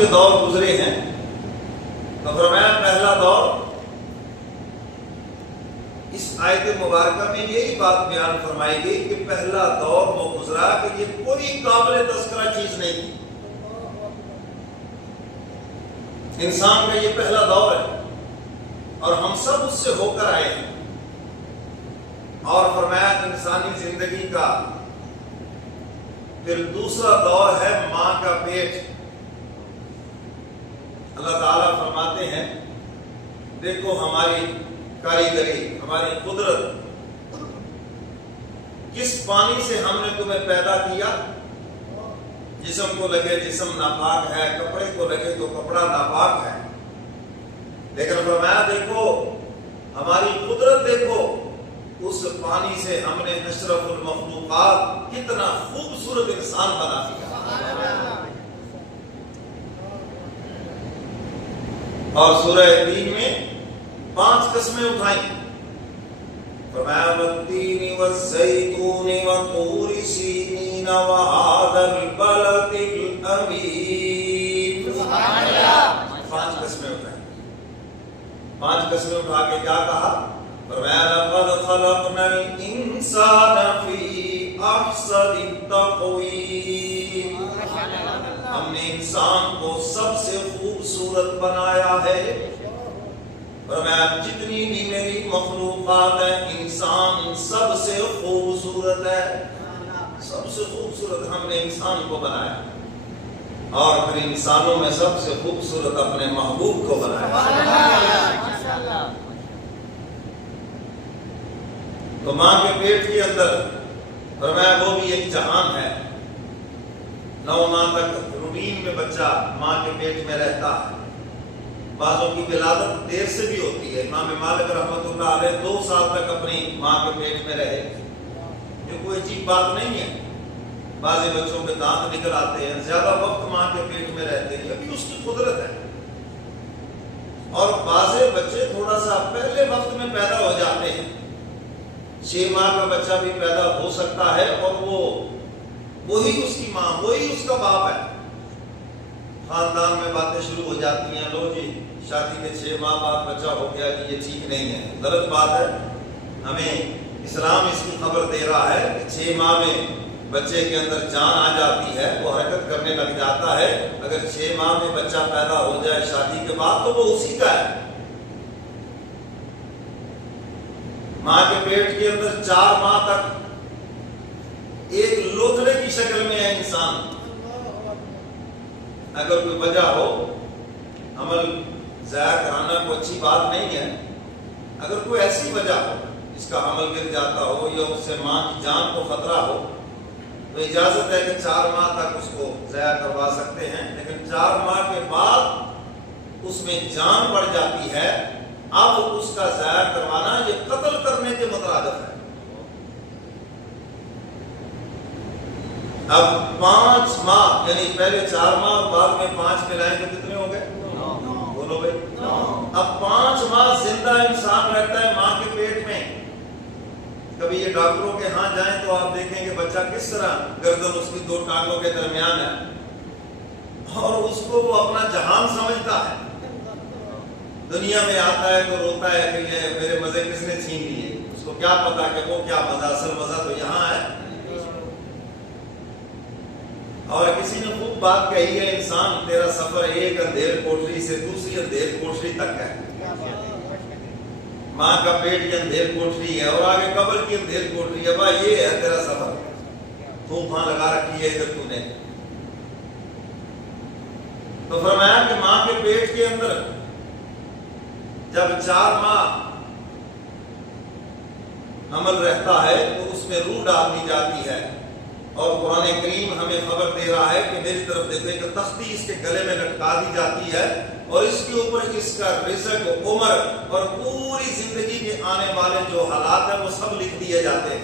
کے دور گزرے ہیں، تو فرمایا پہلا دور، اس آیت مبارکہ میں یہی بات بیان فرمائی گئی کہ پہلا دور وہ گزرا کہ یہ کوئی قابل تذکرہ چیز نہیں تھی۔ انسان کا یہ پہلا دور ہے اور ہم سب اس سے ہو کر آئے ہیں۔ اور فرمایا انسانی زندگی کا پھر دوسرا دور ہے ماں کا پیٹ۔ اللہ تعالیٰ فرماتے ہیں دیکھو ہماری کاریگری، ہماری قدرت، کس پانی سے ہم نے تمہیں پیدا کیا۔ جسم کو لگے جسم ناپاک ہے، کپڑے کو لگے تو کپڑا ناپاک ہے، لیکن فرمایا دیکھو ہماری قدرت، دیکھو اس پانی سے ہم نے اشرف المخلوقات کتنا خوبصورت انسان بنا دیا۔ اور سورہ تین میں 5 قسمیں اٹھائیں، فرمایا والتین والزیتون وطور سینین وہذا البلد الامین۔ 5 قسمیں اٹھائیں، 5 قسمیں اٹھا کے کیا کہا؟ فرمایا لقد خلقنا الانسان فی احسن تقویم۔ ہم نے انسان کو سب سے خوبصورت بنایا ہے۔ فرمایا جتنی بھی میری مخلوقات ہیں انسان سب سے خوبصورت ہے، سب سے خوبصورت ہم نے انسان کو بنایا، اور پھر انسانوں میں سب سے خوبصورت اپنے محبوب کو بنایا۔ تو ماں کے پیٹ کے اندر فرمایا وہ بھی ایک جہان ہے۔ 9 ماہ تک روٹین میں بچہ ماں کے پیٹ میں رہتا ہے، بعضوں کی ولادت دیر سے بھی ہوتی ہے۔ امام مالک رحمۃ اللہ علیہ 2 سال تک اپنی ماں کے پیٹ میں رہے، یہ کوئی عجیب بات نہیں ہے۔ بعض بچوں کے دانت نکل آتے ہیں، زیادہ وقت ماں کے پیٹ میں رہتے ہیں، یہ بھی اس کی قدرت ہے۔ اور بعض بچے تھوڑا سا پہلے وقت میں پیدا ہو جاتے ہیں، 6 ماہ کا بچہ بھی پیدا ہو سکتا ہے، اور وہی اس کی ماں، وہی اس کا باپ ہے۔ خاندان میں باتیں شروع ہو جاتی ہیں، لو جی شادی کے 6 ماہ بعد بچہ ہو گیا کہ یہ ٹھیک نہیں ہے، غلط بات ہے۔ ہمیں اسلام اس کی خبر دے رہا ہے کہ 6 ماہ میں بچے کے اندر جان آ جاتی ہے، وہ حرکت کرنے لگ جاتا ہے۔ اگر 6 ماہ میں بچہ پیدا ہو جائے شادی کے بعد تو وہ اسی کا ہے۔ ماں کے پیٹ کے اندر 4 ماہ تک ایک لوتھڑے کی شکل میں ہے انسان۔ اگر کوئی وجہ ہو، عمل ضائع کرانا کوئی اچھی بات نہیں ہے، اگر کوئی ایسی وجہ ہو اس کا عمل گر جاتا ہو یا اس سے ماں کی جان کو خطرہ ہو تو اجازت ہے کہ 4 ماہ تک اس کو ضائع کروا سکتے ہیں، لیکن 4 ماہ کے بعد اس میں جان بڑھ جاتی ہے، اب اس کا ضائع کروانا یہ قتل کرنے کے مترادف ہے۔ اب 5 ماہ یعنی پہلے 4 ماہ اور بعد میں 5 ملائیں تو کتنے ہو گئے؟ بولو بھائی۔ اب 5 ماہ زندہ انسان رہتا ہے ماں کے پیٹ میں۔ کبھی یہ ڈاکٹروں کے ہاں جائیں تو آپ دیکھیں کہ بچہ کس طرح گردن اس کی 2 ٹانگوں کے درمیان ہے، اور اس کو وہ اپنا جہان سمجھتا ہے۔ دنیا میں آتا ہے تو روتا ہے کہ یہ میرے مزے کس نے چھین لیے، اس کو کیا پتا کہ وہ کیا مزہ، اصل مزہ تو یہاں ہے۔ اور کسی نے خوب بات کہی ہے، انسان تیرا سفر ایک اندھیر کوٹری سے دوسری اندھیر کوٹری تک ہے۔ ماں کا پیٹ کی اندھیر کوٹری ہے اور آگے قبر کی اندھیر کوٹری ہے، بھائی یہ ہے تیرا سفر، طوفان لگا رکھی ہے ادھر تو نے۔ تو فرمایا کہ ماں کے پیٹ کے اندر جب 4 ماہ عمل رہتا ہے تو اس میں روح ڈال دی جاتی ہے، اور قرآن کریم ہمیں خبر دے رہا ہے کہ میری طرف دیکھیں کہ تختی اس کے گلے میں لٹکا دی جاتی ہے، اور اس کے اوپر اس کا رزق، عمر اور پوری زندگی کے آنے والے جو حالات ہیں وہ سب لکھ دیے جاتے ہیں۔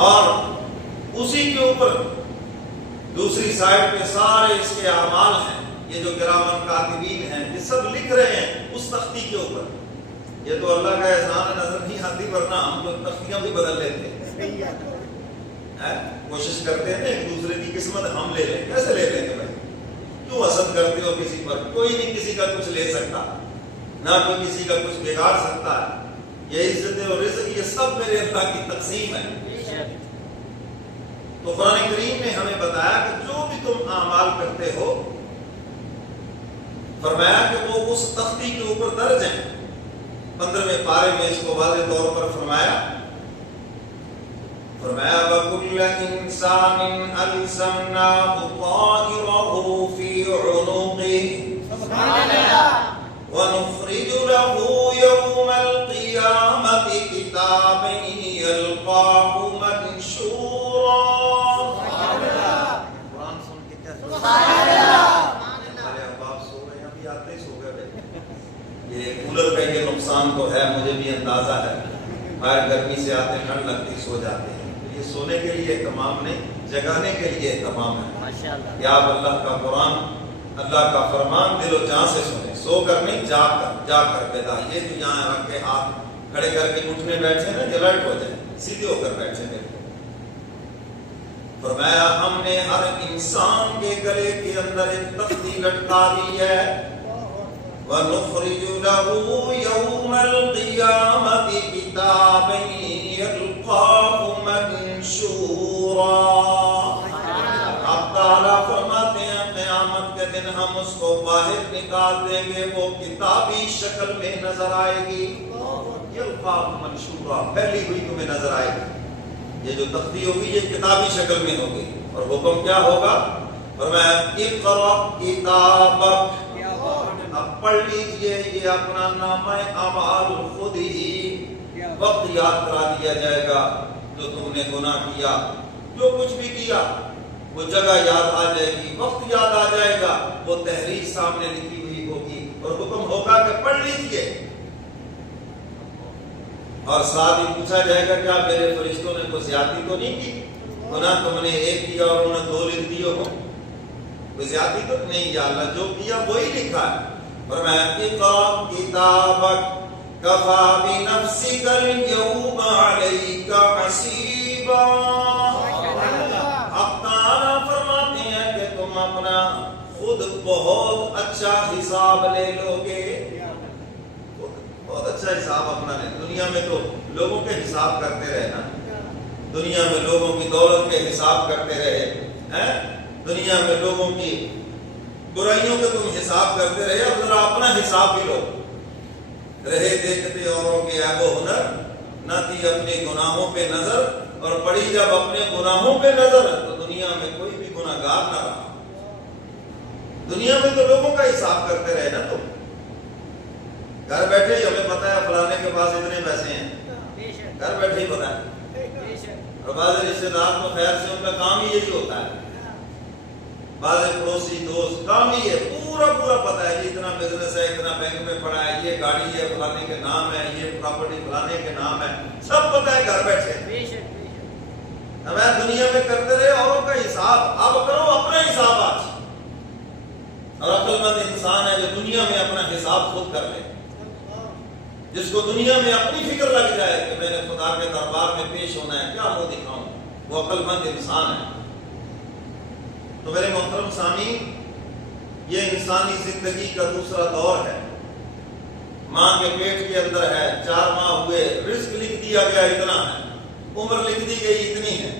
اور اسی کے اوپر دوسری سائڈ پہ سارے اس کے اعمال ہیں، یہ جو کرامن کاتبین ہیں یہ سب لکھ رہے ہیں اس تختی کے اوپر۔ یہ تو اللہ کا احسان نظر نہیں آتی، ورنہ ہم لوگ تختیاں بھی بدل لیتے ہیں۔ کوشش کرتے ہیں ایک دوسرے کی قسمت ہم لے لیں. کیسے لے لیں گے بھائی؟ کیوں حسد کرتے ہو کسی پر؟ کوئی نہیں کسی کا کچھ لے سکتا، نہ کوئی کسی کا کچھ بگاڑ سکتا ہے. یہ عزت اور رزق یہ سب میرے اللہ کی تقسیم ہے. تو قرآن کریم نے ہمیں بتایا کہ جو بھی تم اعمال کرتے ہو، فرمایا کہ وہ اس تختی کے اوپر درج ہیں. 15ویں پارے میں اس کو واضح طور پر فرمایا وَكُلَّ إِنسَانٍ أَلْزَمْنَاهُ طَائِرَهُ فِي عُنُقِهِ وَنُخْرِجُ لَهُ يَوْمَ الْقِيَامَةِ كِتَابًا يَلْقَاهُ مَنشُورًا. قرآن سن کے کیا ہمارے اباب سو گئے، ابھی آتے ہی سو گئے. یہ کولر کا یہ نقصان تو ہے، مجھے بھی اندازہ ہے. باہر گرمی سے آتے ٹھنڈ لگتی سو جاتے ہیں. یہ سونے کے لیے اہتمام نہیں، جگانے کے لیے اہتمام ہے. یا اللہ کا قرآن، اللہ کا فرمان دل و جان سے سنیں، سو کر نہیں، جا کر بیدار. یہ جو یہاں رکھ کے ہاتھ کھڑے کر کے اٹھنے بیٹھے نا، الرٹ ہو جائے، سیدھے ہو کر بیٹھے. فرمایا ہم نے ہر انسان کے گلے کے اندر ایک تختی لٹکا دی ہے. وَنُخْرِجُ لَهُ يَوْمَ الْقِيَامَةِ كِتَابًا يَلْقَاهُ مَنشُورًا. اب تعالیٰ فرماتے ہیں قیامت کے دن ہم اس کو باہر نکال دیں گے، وہ کتابی شکل میں نظر آئے گی. يَلْقَاهُ مَنشُورًا، پھیلی ہوئی تمہیں نظر آئے گی. یہ جو تختی ہوگی یہ کتابی شکل میں ہوگی. اور حکم کیا ہوگا؟ فرمایا اقرأ کتابک، اب پڑھ لیجئے یہ اپنا نامہ اعمال خود ہی. وقت یاد کرا دیا جائے گا جو تم نے گناہ کیا، جو کچھ بھی کیا، وہ جگہ یاد آ جائے گی، وقت یاد آ جائے گا، وہ تحریر سامنے لکھی ہوئی ہوگی. اور حکم ہوگا کہ پڑھ لیجئے. اور ساتھ ہی پوچھا جائے گا کیا میرے فرشتوں نے کوئی زیادتی تو نہیں کی؟ گناہ تم نے ایک کیا اور انہوں نے 2 لکھ دیے ہو، کوئی زیادتی تو نہیں. یا اللہ جو کیا وہی لکھا ہے. فرمایا اقرأ کتابک کفی بنفسک اليوم علیک حسیبا. اب تعالیٰ فرماتے ہیں کہ تم اپنا خود بہت اچھا حساب لے لو گے. بہت اچھا حساب اپنا لیں. دنیا میں تو لوگوں کے حساب کرتے رہے نا، دنیا میں لوگوں کی دولت کے حساب کرتے رہے، دنیا میں لوگوں کی برائیوں کے تم حساب کرتے رہے. اب ذرا اپنا حساب بھی لو. رہے دیکھتے اوروں کے عیب و ہنر، نہ تھی اپنے گناہوں پہ نظر، اور پڑی جب اپنے گناہوں پہ نظر تو دنیا میں کوئی بھی گناہگار نہ رہا. دنیا میں تو لوگوں کا حساب کرتے رہے نا. تم گھر بیٹھے ہی ہمیں پتا ہے فلانے کے پاس اتنے پیسے ہیں، گھر بیٹھے ہی پتا ہے. اور بعض رشتے دار تو خیر سے ان کا کام ہی یہی ہوتا ہے. بعض پڑوسی دوست کام ہی ہے، پورا پتا ہے اتنا بزنس ہے، اتنا بینک میں پڑا ہے، یہ گاڑی ہے فلانے کے نام ہے، یہ پراپرٹی فلانے کے نام ہے، سب پتا ہے گھر بیٹھے. ہمیں دنیا میں کرتے رہے اوروں کا حساب. اب کرو اپنا حساب آج. اور عقل مند انسان ہے جو دنیا میں اپنا حساب خود کر لے، جس کو دنیا میں اپنی فکر لگ جائے کہ میں نے خدا کے دربار میں پیش ہونا ہے، کیا منہ دکھاؤں، وہ عقل مند انسان ہے. تو میرے محترم سامعین، یہ انسانی زندگی کا دوسرا دور ہے. ماں کے پیٹ کے اندر ہے، 4 ماہ ہوئے، رزق لکھ دیا گیا اتنا ہے، عمر لکھ دی گئی اتنی ہے،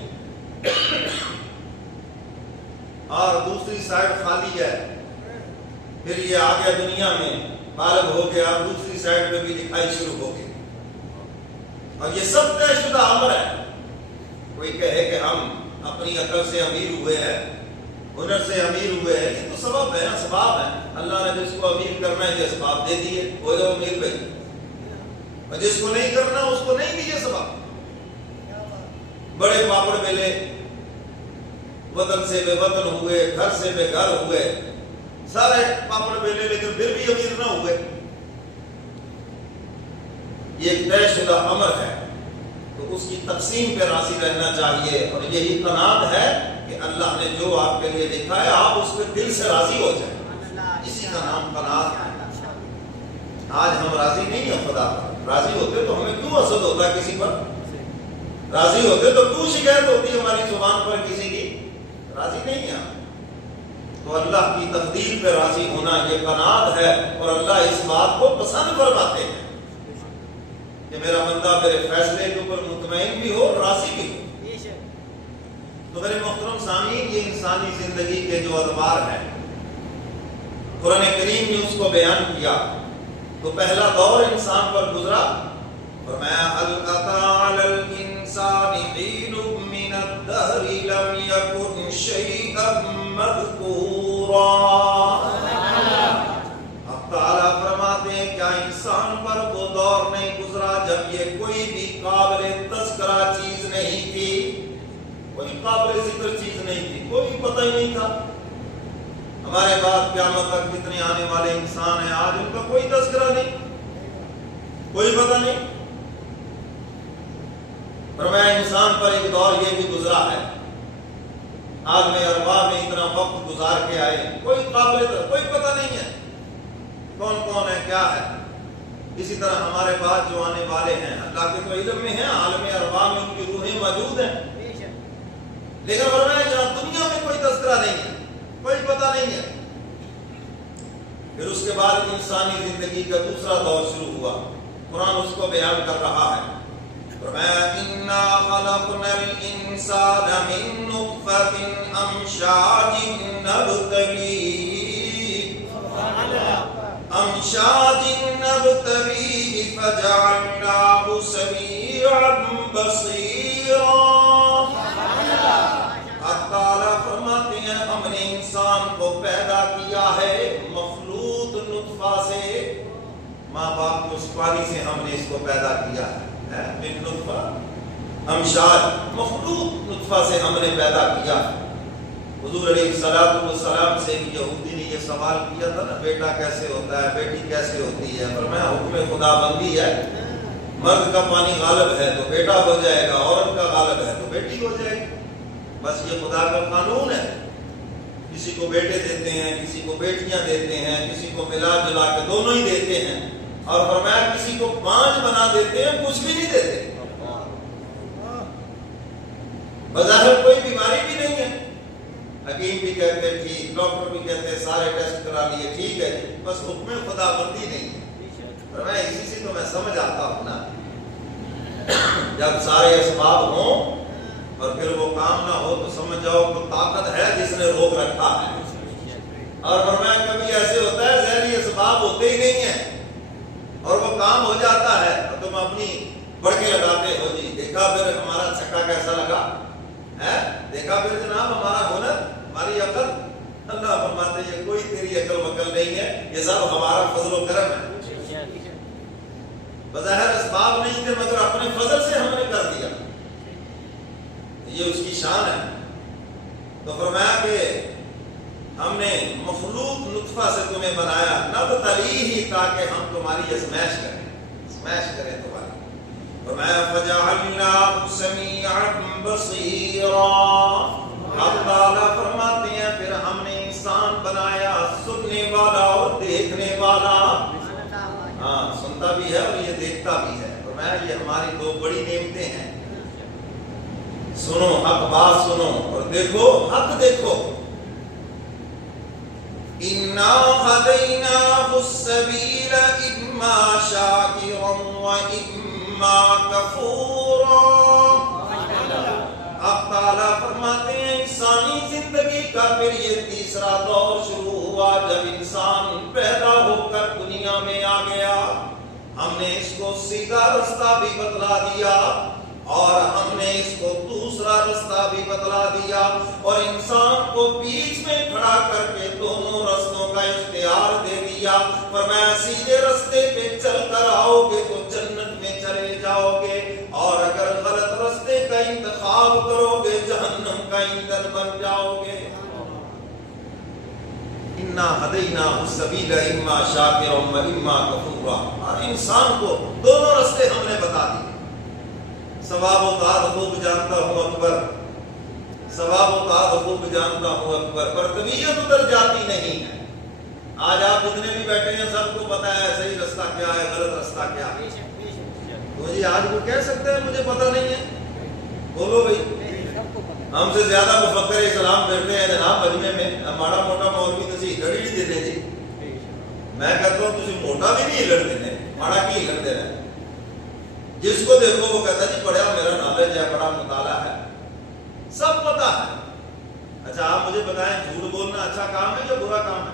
اور دوسری سائڈ خالی ہے. پھر یہ آ گیا دنیا میں، بالغ ہو گیا، دوسری سائڈ پہ بھی لکھائی شروع ہو گئی. اور یہ سب طے شدہ امر ہے. کوئی کہے کہ ہم اپنی عقل سے امیر ہوئے ہیں، ہنر سے امیر ہوئے ہیں، یہ تو سبب ہے نا، اسباب ہے. اللہ نے جس کو امیر کرنا ہے یہ اسباب دے دیے، ہو جاؤ امیر بھائی. اور جس کو نہیں کرنا اس کو نہیں دیجیے سبب. بڑے پاپڑ بیلے، وطن سے بے وطن ہوئے، گھر سے بے گھر ہوئے، سارے پاپڑ بیلے، لیکن پھر بھی امیر نہ ہوئے. یہ ایک طے شدہ امر ہے. تو اس کی تقسیم پہ راضی رہنا چاہیے. اور یہی قناعت ہے کہ اللہ نے جو آپ کے لیے لکھا ہے آپ اس پہ دل سے راضی ہو جائیں. اسی کا نام قناعت ہے. آج ہم راضی نہیں ہیں خدا پر. راضی ہوتے تو ہمیں کیوں حسد ہوتا ہے کسی پر؟ راضی ہوتے تو کیوں شکایت ہوتی ہے ہماری زبان پر کسی کی؟ راضی نہیں ہے. تو اللہ کی تقدیر پہ راضی ہونا یہ قناعت ہے، اور اللہ اس بات کو پسند فرماتے ہیں کہ میرا بندہ میرے فیصلے کے اوپر مطمئن بھی ہو اور راضی بھی ہو. تو میرے محترم سامعین، یہ انسانی زندگی کے جو ادوار ہیں قرآن کریم نے اس کو بیان کیا. تو پہلا دور انسان پر گزرا، فرمایا هل أتى على الإنسان حين من الدهر لم يكن شيئا مذكورا. اب تعالیٰ فرماتے ہیں کیا انسان پر وہ دور نہیں گزرا جب یہ کوئی بھی قابل تذکرہ چیز نہیں تھی، کوئی قابل ذکر چیز نہیں تھی، کوئی پتہ ہی نہیں تھا. ہمارے بعد قیامت تک کتنے آنے والے انسان ہیں، آج ان کا کوئی تذکرہ نہیں، کوئی پتہ نہیں. فرمایا انسان پر ایک دور یہ بھی گزرا ہے، عالم ارواح میں اتنا وقت گزار کے آئے، کوئی قابل کوئی پتہ نہیں ہے کون کون ہے کیا ہے. اسی طرح ہمارے بعد جو آنے والے ہیں اللہ کے تو علم میں ہیں، عالم ارواح میں ان کی روحیں موجود ہیں، لیکن فرمایا جہاں دنیا میں کوئی تذکرہ نہیں ہے، کوئی پتہ نہیں ہے. پھر اس کے بعد انسانی زندگی کا دوسرا دور شروع ہوا. قرآن اس کو بیان کر رہا ہے. فرمایا انا خلقنا الانسان من نطفة امشاج نبتليه فجعلناه سميعا بصيرا. تعالیٰ فرماتے ہیں ہم نے انسان کو پیدا کیا ہے مخلوط نطفہ سے. ماں باپ کو اس پانی سے ہم نے اس کو پیدا کیا ہے، من نطفہ امشاج، مخلوط نطفہ سے ہم نے پیدا کیا. حضور علیہ السلام سے بھی یہودی نے یہ سوال کیا تھا نا، بیٹا کیسے ہوتا ہے، بیٹی کیسے ہوتی ہے. فرمایا حکم خدا بندی ہے، مرد کا پانی غالب ہے تو بیٹا ہو جائے گا، عورت کا غالب ہے تو بیٹی ہو جائے گی. بس یہ خدا کا قانون ہے. کسی کو بیٹے دیتے ہیں، کسی کو بیٹیاں دیتے ہیں، کسی کو ملا جلا کے دونوں ہی دیتے ہیں. اور فرمایا کسی کو 5 بنا دیتے ہیں، کچھ بھی نہیں دیتے. بظاہر کوئی بیماری بھی نہیں ہے، حکیم بھی کہتے ٹھیک، ڈاکٹر بھی کہتے سارے ٹیسٹ کرا لیے ٹھیک ہے، بس حکم خدا بندی نہیں ہے. فرمایا اسی سے تو میں سمجھ آتا ہوں نا، جب سارے اسباب ہوں اور پھر وہ کام نہ ہو تو سمجھ جاؤ کہ طاقت ہے جس نے روک رکھا ہے. اور فرمایا کبھی ایسے ہوتا ہے ظاہری اسباب ہوتے ہی نہیں ہیں اور وہ کام ہو جاتا ہے اور تم اپنی بڑکے لگاتے ہو. جی دیکھا پھر ہمارا چھکا کیسا لگا ہے، دیکھا پھر جناب ہمارا ہنر، ہماری عقل. اللہ فرماتے یہ کوئی تیری عقل وقل نہیں ہے، یہ سب ہمارا فضل و کرم ہے. بظاہر اسباب نہیں تھے مگر اپنے فضل سے ہم نے کر دیا، یہ اس کی شان ہے. تو فرمایا کہ ہم نے مخلوق نطفہ سے تمہیں بنایا، نبتلیہ، تاکہ ہم تمہاری ازمائش کریں تمہاری. فرمایا فجعلناہ سمیعا بصیرا. اب تعالیٰ فرماتے ہیں پھر ہم نے انسان بنایا سننے والا اور دیکھنے والا. ہاں سنتا بھی ہے اور یہ دیکھتا بھی ہے. فرمایا یہ ہماری 2 بڑی نعمتیں ہیں. سنو حق بات سنو اور دیکھو حق دیکھو. انا ہدیناہ السبیل اما شاکرا و اما کفورا. اب تعالیٰ فرماتے ہیں انسانی زندگی کا پھر یہ تیسرا دور شروع ہوا جب انسان پیدا ہو کر دنیا میں آ گیا. ہم نے اس کو سیدھا رستہ بھی بتلا دیا اور ہم نے اس کو دوسرا رستہ بھی بتلا دیا اور انسان کو بیچ میں کھڑا کر کے دونوں رستوں کا اختیار دے دیا. فرمایا سیدھے رستے پہ چل کر آؤ گے تو جنت میں چلے جاؤ گے، اور اگر غلط رستے کا انتخاب کرو گے جہنم کا ایندھن بن جاؤ گے. انا ہدیناہ السبیل اما شاکرا و اما کفورا. اور انسان کو دونوں رستے ہم نے بتا دیے. ثواب و تعاد خوب جانتا ہوں اکبر، ثواب و تعاد خوب جانتا ہوں اکبر، پر طبیعت ادھر جاتی نہیں ہے. آج آپ جتنے بھی بیٹھے ہیں سب کو پتا ہے صحیح رستہ کیا ہے، غلط رستہ کیا ہے. تو جی آج وہ کہہ سکتے ہیں مجھے پتہ نہیں ہے، بولو بھائی، ہم سے زیادہ مفکر اسلام پھرتے ہیں جناب مجمع میں، ماڑا موٹا مولوی تسی لڑی نہیں دیتے جی. میں کہتا ہوں تسی موٹا بھی نہیں لڑ دینے، ماڑا کی لڑ دے رہے. جس کو دیکھو وہ کہتا جی پڑھا میرا نالج ہے، بڑا مطالعہ ہے، سب پتا ہے. اچھا آپ مجھے بتائیں جھوٹ بولنا اچھا کام ہے یا برا کام ہے؟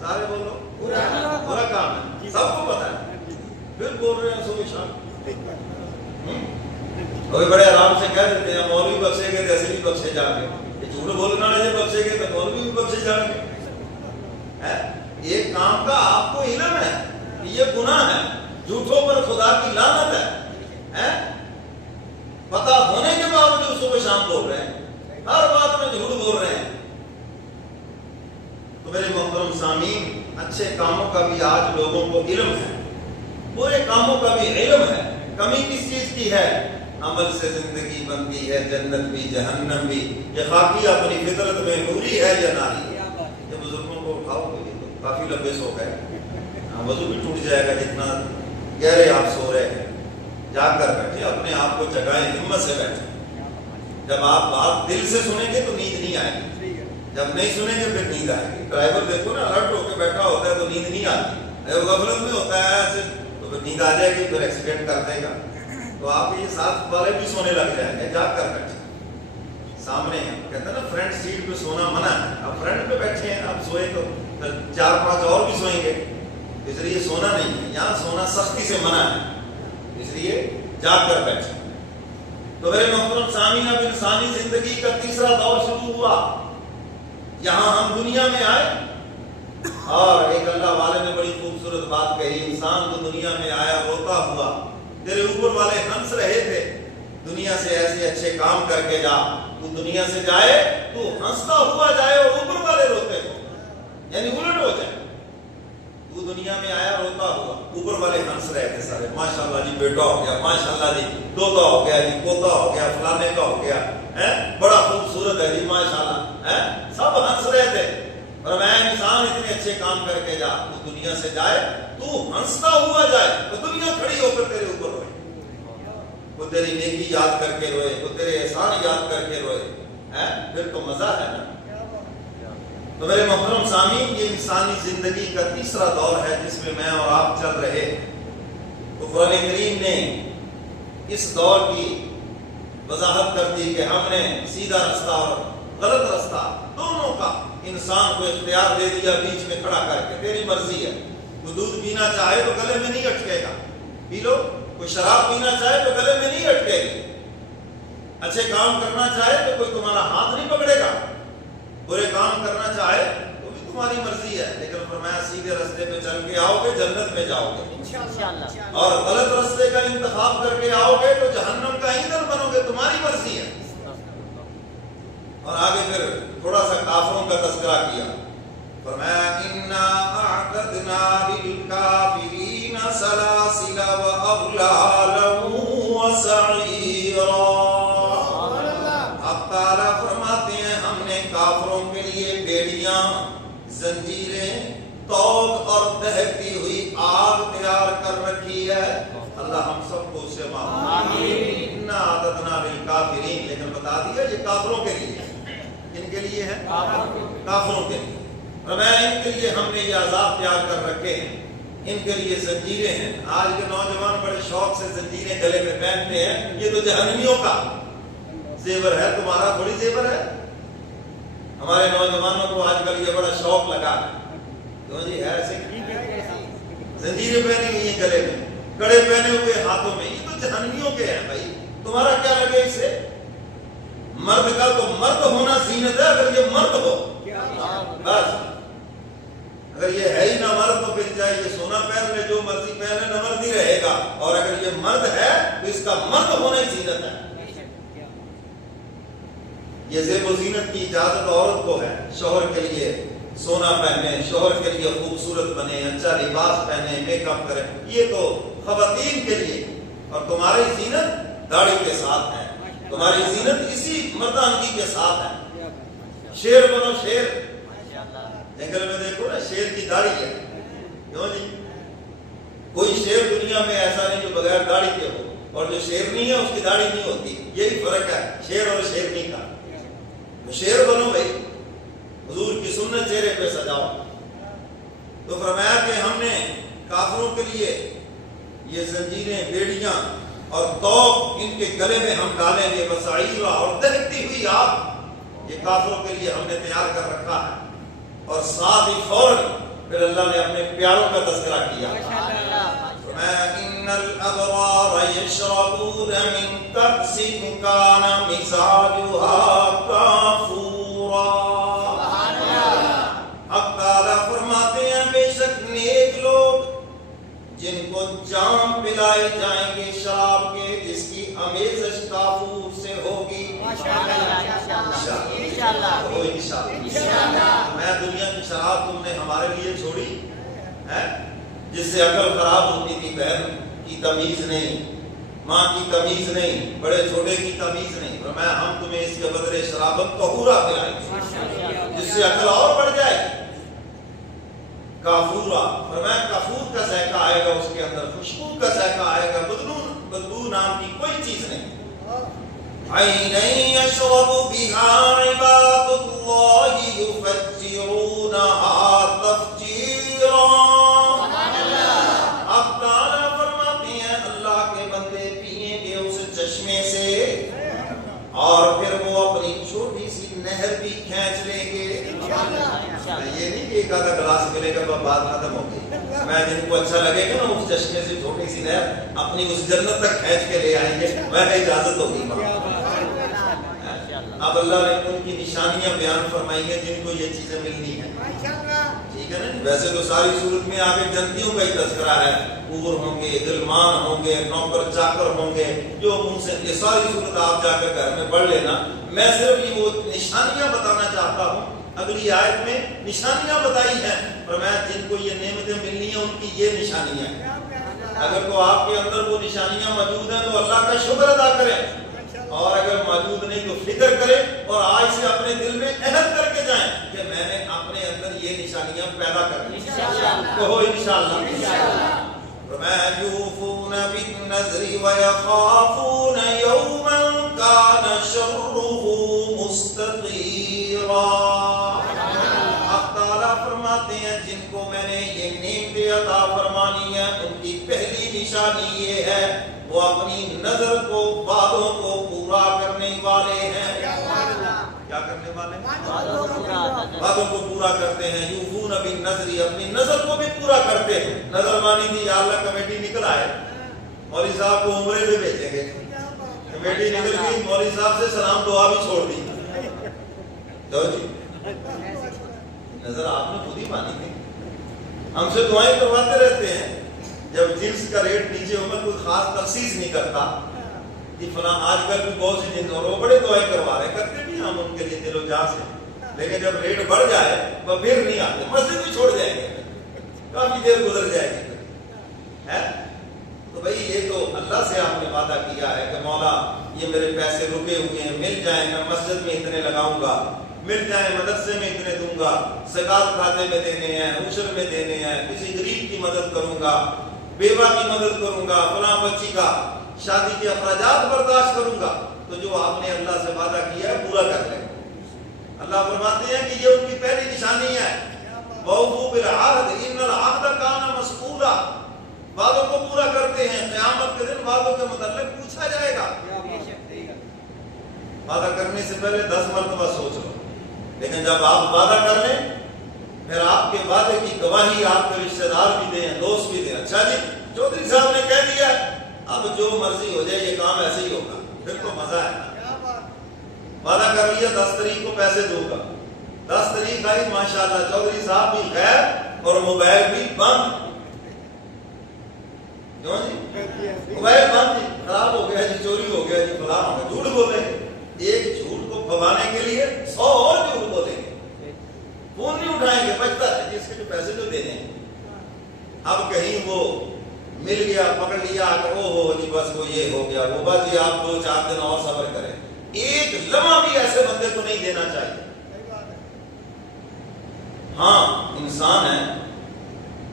سارے بولو برا کام ہے، سب کو پتا ہے، پھر بول رہے ہیں صبح شام. کوئی بڑے آرام سے کہہ دیتے ہیں مولوی بخشے گے تو ایسے بھی بخشے جائیں گے، یہ جھوٹ بولنا نہیں بخشے گے تو مولوی بھی بخشے جائیں گے. ایک کام کا آپ کو علم ہے کہ یہ گناہ ہے، جھوٹوں پر خدا کی لعنت ہے، پتہ ہونے کے باوجود صبح شام بول رہے ہیں، ہر بات میں جھوٹ بول رہے ہیں. تو میرے محترم سامعین، اچھے کاموں کا بھی آج لوگوں کو علم ہے، برے کاموں کا بھی علم ہے. کمی کس چیز کی ہے؟ عمل سے زندگی بنتی ہے جنت بھی جہنم بھی. یہ خاکی اپنی فطرت میں نوری ہے یا ناری؟ یہ بزرگوں کو اٹھاؤ، یہ تو کافی لمبے سو گئے، وضو بھی ٹوٹ جائے گا جتنا گہرے آپ سو رہے ہیں. جاگ کر بیٹھے، اپنے آپ کو جگائیں، ہمت سے بیٹھے. جب آپ بات دل سے سنیں گے تو نیند نہیں آئے گی، جب نہیں سنیں گے پھر نیند آئے گی. ڈرائیور دیکھو نا الرٹ ہو کے بیٹھا ہوتا ہے تو نیند نہیں آتی، غفلت میں ہوتا ہے ایسے تو پھر نیند آ جائے گی، پھر ایکسیڈنٹ کر دے گا. تو آپ یہ ساتھ والے بھی سونے لگ جائیں گے. جاگ کر بیٹھے سامنے ہیں، کہتے ہیں نا فرنٹ سیٹ پہ سونا منع ہے. آپ فرنٹ پہ بیٹھے ہیں، آپ سوئے تو 4-5 اور بھی سوئیں گے، اس لیے سونا نہیں ہے. یہاں سونا سختی سے منع ہے، اس لیے جاگ کر بیٹھے. تو میرے محترم سامعین، اب انسانی زندگی کا تیسرا دور شروع ہوا. یہاں ہم دنیا میں آئے اور ایک اللہ والے نے بڑی خوبصورت بات کہی، انسان تو دنیا میں آیا روتا ہوا، تیرے اوپر والے ہنس رہے تھے دنیا سے ایسے اچھے کام کر کے جا. تو دنیا سے جائے تو ہنستا ہوا جائے اور اوپر والے روتے ہو، یعنی الٹ ہو جائے. تو دنیا میں آیا روتا ہوا، اوپر والے ہنس رہے تھے سارے، ماشاءاللہ جی بیٹا ہو گیا، ماشاءاللہ جی دوتا ہو گیا، جی پوتا ہو گیا، فلانے کا ہو گیا، بڑا خوبصورت ہے جی ماشاءاللہ، سب ہنس رہے تھے. اور میں انسان اتنے اچھے کام کر کے جا، تو دنیا سے جائے تو ہنستا ہوا جائے، تو دنیا کھڑی ہو کر تیرے اوپر روئے، وہ تیری نیکی یاد کر کے روئے، وہ تیرے احسان یاد کر کے روئے، پھر تو مزہ ہے نا. تو میرے محترم سامعین، یہ انسانی زندگی کا تیسرا دور ہے جس میں میں اور آپ چل رہے. تو قرآن کریم نے اس دور کی وضاحت کر دی کہ ہم نے سیدھا رستہ اور غلط رستہ دونوں کا انسان کو اختیار دے دیا، بیچ میں کھڑا کر کے تیری مرضی ہے. تو دودھ پینا چاہے تو گلے میں نہیں اٹکے گا، پی لو. کوئی شراب پینا چاہے تو گلے میں نہیں اٹکے گی. اچھے کام کرنا چاہے تو کوئی تمہارا ہاتھ نہیں پکڑے گا، برے کام کرنا چاہے تو بھی تمہاری مرضی ہے. لیکن فرمایا سیدھے راستے پہ چل کے آؤ گے جنت میں جاؤ گے، اور غلط راستے کا انتخاب کر کے آؤ گے تو جہنم کا ایندھن بنو گے، تمہاری مرضی ہے. اور آگے پھر تھوڑا سا کافروں کا تذکرہ کیا. فرمایا انا اعتدنا للکافرین سلاسل واغلالا وسعیرا. اب تعالیٰ فرماتے ہیں ہم نے کافروں کے لیے بیڑیاں، زنجیریں، توق اور دہکتی ہوئی آگ تیار کر رکھی ہے. اللہ ہم سب کو اس سے معاف. انا اعتدنا للکافرین، لیکن بتا دیا یہ کافروں کے لیے. کن کے لیے ہے؟ کافروں کے لیے. اور میں ان کے لیے ہم نے یہ عذاب تیار کر رکھے ہیں، ان کے لیے زنجیریں ہیں. آج کے نوجوان بڑے شوق سے زنجیریں گلے میں پہنتے ہیں، یہ تو جہنمیوں کا زیور ہے، تمہارا تھوڑی زیور ہے. ہمارے نوجوانوں کو آج کل یہ بڑا شوق لگا، کیوں جی ہے ایسے زنجیریں پہنی ہوئی ہیں گلے میں، کڑے پہنے ہوئے ہاتھوں میں، یہ تو جہنمیوں کے ہیں. بھائی تمہارا کیا لگے اس سے؟ مرد کا تو مرد ہونا زینت ہے، اگر یہ مرد ہو بس. اگر یہ ہے ہی نہ مرد تو پھر چاہے یہ سونا پہن لے، جو مرضی پہنے، نہ مرد ہی رہے گا. اور اگر یہ مرد ہے تو اس کا مرد ہونا ہی زینت ہے. یہ زیب و زینت کی اجازت عورت کو ہے. شوہر کے لیے سونا پہنے، شوہر کے لیے خوبصورت بنے، اچھا لباس پہنے، میک اپ کرے، یہ تو خواتین کے لیے. اور تمہاری زینت داڑھی کے ساتھ ہے، تمہاری زینت اسی مردانگی کے ساتھ ہے. شیر بنو شیر. جنگل میں دیکھو نا شیر کی داڑھی ہے، کیوں جی؟ کوئی شیر دنیا میں ایسا نہیں جو بغیر داڑھی کے ہو. اور جو شیرنی ہے اس کی داڑھی نہیں ہوتی. یہی فرق ہے شیر اور شیرنی کا. شیر بنو بھائی، حضور کی سنت چہرے پہ سجاؤ. تو فرمایا کہ ہم نے کافروں کے لیے یہ زنجیریں، بیڑیاں اور توق ان کے گلے میں ہم ڈالیں گے، وسعیرا، اور دہکتی ہوئی آگ یہ کافروں کے لیے ہم نے تیار کر رکھا ہے. اور ساتھ ہی فوراً پھر اللہ نے اپنے پیاروں کا تذکرہ کیا. ان الابرار یشربون من کأس کان مزاجها کافورا. اب تعالیٰ فرماتے ہیں بے شک نیک لوگ جن کو جام پلائے جائیں گے شراب کے جس کی امیزش کافور سے ہوگی. میں دنیا کی شراب تم نے ہمارے لیے چھوڑی ہے جس سے عقل خراب ہوتی تھی. بہن کی تمیز نہیں، ماں کی تمیز نہیں، بڑے چھوٹے کی تمیز نہیں. فرمایا ہم تمہیں اس کے بدلے شرابت طہورا پلائیں گے جس سے عقل اور بڑھ جائے. کافورا، فرمایا کافور کا ذائقہ آئے گا، اس کے اندر خوشبو کا ذائقہ آئے گا، بدبو نام کی کوئی چیز نہیں. عینا یشرب بها عباد اللہ یفجرونها تفجیرا. اب تعالیٰ فرماتے ہیں اللہ کے بندے پیئیں گے اس چشمے سے اور پھر وہ اپنی چھوٹی سی نہر بھی کھینچ لیں گے. یہ نہیں کہ ایک آدھا گلاس ملے گا بات ختم ہوگی. میں جن کو اچھا لگے گا نا اس چشمے سے چھوٹی سی نہر اپنی اس جنت تک کھینچ کے لے آئیں گے، وہ اجازت ہوگی. اب اللہ نے ان کی نشانیاں بیان فرمائی ہیں جن کو یہ چیزیں ملنی ہیں. ٹھیک ہے نا. ویسے تو ساری صورت میں آگے جنتیوں کا ہی تذکرہ ہے. حور ہوں گے، غلمان ہوں گے، نوکر چاکر ہوں گے، جو منہ سے یہ ساری صورت آپ جا کر گھر میں پڑھ لینا. میں صرف یہ وہ نشانیاں بتانا چاہتا ہوں. اگلی آیت میں نشانیاں بتائی ہیں اور میں جن کو یہ نعمتیں ملنی ہیں ان کی یہ نشانیاں ہیں. اگر تو آپ کے اندر وہ نشانیاں موجود ہیں تو اللہ کا شکر ادا کریں، اور اگر موجود نہیں تو فکر کریں اور آج سے اپنے دل میں عہد کر کے جائیں کہ میں نے اپنے اندر یہ نشانیاں پیدا کر دی. کہو انشاءاللہ. یوفون بالنذر ویخافون یوما کان شرہ مستطیرا. اب تعالیٰ فرماتے ہیں جن کو میں نے یہ نعمتیں عطا فرمانی ہیں ان کی پہلی نشانی یہ ہے وہ اپنی نظر کو، وعدوں کو پورا کرنے والے ہیں. کیا کرنے والے ہیں؟ وعدوں کو پورا کرتے ہیں. یوفون بالنذر، اپنی نظر کو بھی پورا کرتے ہیں. نظر مانی تھی یا اللہ کمیٹی نکل آئے، مولوی صاحب کو عمرے پہ بھیجیں گے، کمیٹی نکل گئی، مولوی صاحب سے سلام دعا بھی چھوڑ دی. تو جی نظر آپ نے خود ہی مانی تھی. ہم سے دعائیں کرواتے رہتے ہیں. جب جنس کا ریٹ نیچے ہوگا کوئی خاص تخصیص نہیں کرتا کہ فلاں. آج کل بھی بہت سی جنس اور وہ بڑے دعائیں کروا رہے، کرتے بھی ہم ان کے لیے دل و جان سے. لیکن جب ریٹ بڑھ جائے وہ پھر نہیں آتے، مسجد بھی چھوڑ جائیں گے، کافی دیر گزر جائے گی. تو بھائی یہ تو اللہ سے آپ نے وعدہ کیا ہے کہ مولا یہ میرے پیسے رکے ہوئے ہیں، مل جائیں میں مسجد میں اتنے لگاؤں گا، مل جائیں مدرسے میں اتنے دوں گا، زکات کھاتے میں دینے ہیں، عشر میں دینے ہیں، کسی غریب کی مدد کروں گا، بیوہ کی مدد کروں گا، فلاں بچی کا شادی کے اخراجات برداشت کروں گا. تو جو آپ نے اللہ سے وعدہ کیا ہے پورا کر لیں. اللہ فرماتے ہیں کہ یہ ان کی پہلی نشانی ہے. وَأَوْفُوا بِالْعَهْدِ إِنَّ الْعَهْدَ كَانَ مَسْئُولًا. وعدوں کو پورا کرتے ہیں. قیامت کے دن وعدوں کے متعلق پوچھا جائے گا. وعدہ کرنے سے پہلے 10 مرتبہ سوچ لو. لیکن جب آپ وعدہ کر لیں پھر آپ کے وعدے کی گواہی آپ کے رشتہ دار بھی دیں، دوست بھی دیں. اچھا جی چودھری صاحب نے کہہ دیا اب جو مرضی ہو جائے یہ کام ایسے ہی ہوگا، پھر تو مزہ ہے. وعدہ کر لیا 10 تاریخ کو پیسے دوں گا. 10 تاریخ آئی ماشاءاللہ چودھری صاحب بھی غائب اور موبائل بھی بند. کیوں جی؟ موبائل بند جی، خراب ہو گیا جی، چوری ہو گیا جی، فلاں ہو گیا. جھوٹ بولیں گے. ایک جھوٹ کو پھبانے کے لیے 100 اور جھوٹ بولیں گے. فون نہیں اٹھائیں گے، بچتا ہے جس کے جو پیسے جو دینے ہیں. اب کہیں وہ مل گیا، پکڑ لیا کہ او ہو جی بس وہ یہ ہو گیا، وہ بس جی آپ 2-4 دن اور صبر کریں. ایک لمحہ بھی ایسے بندے کو نہیں دینا چاہیے. ہاں انسان ہے،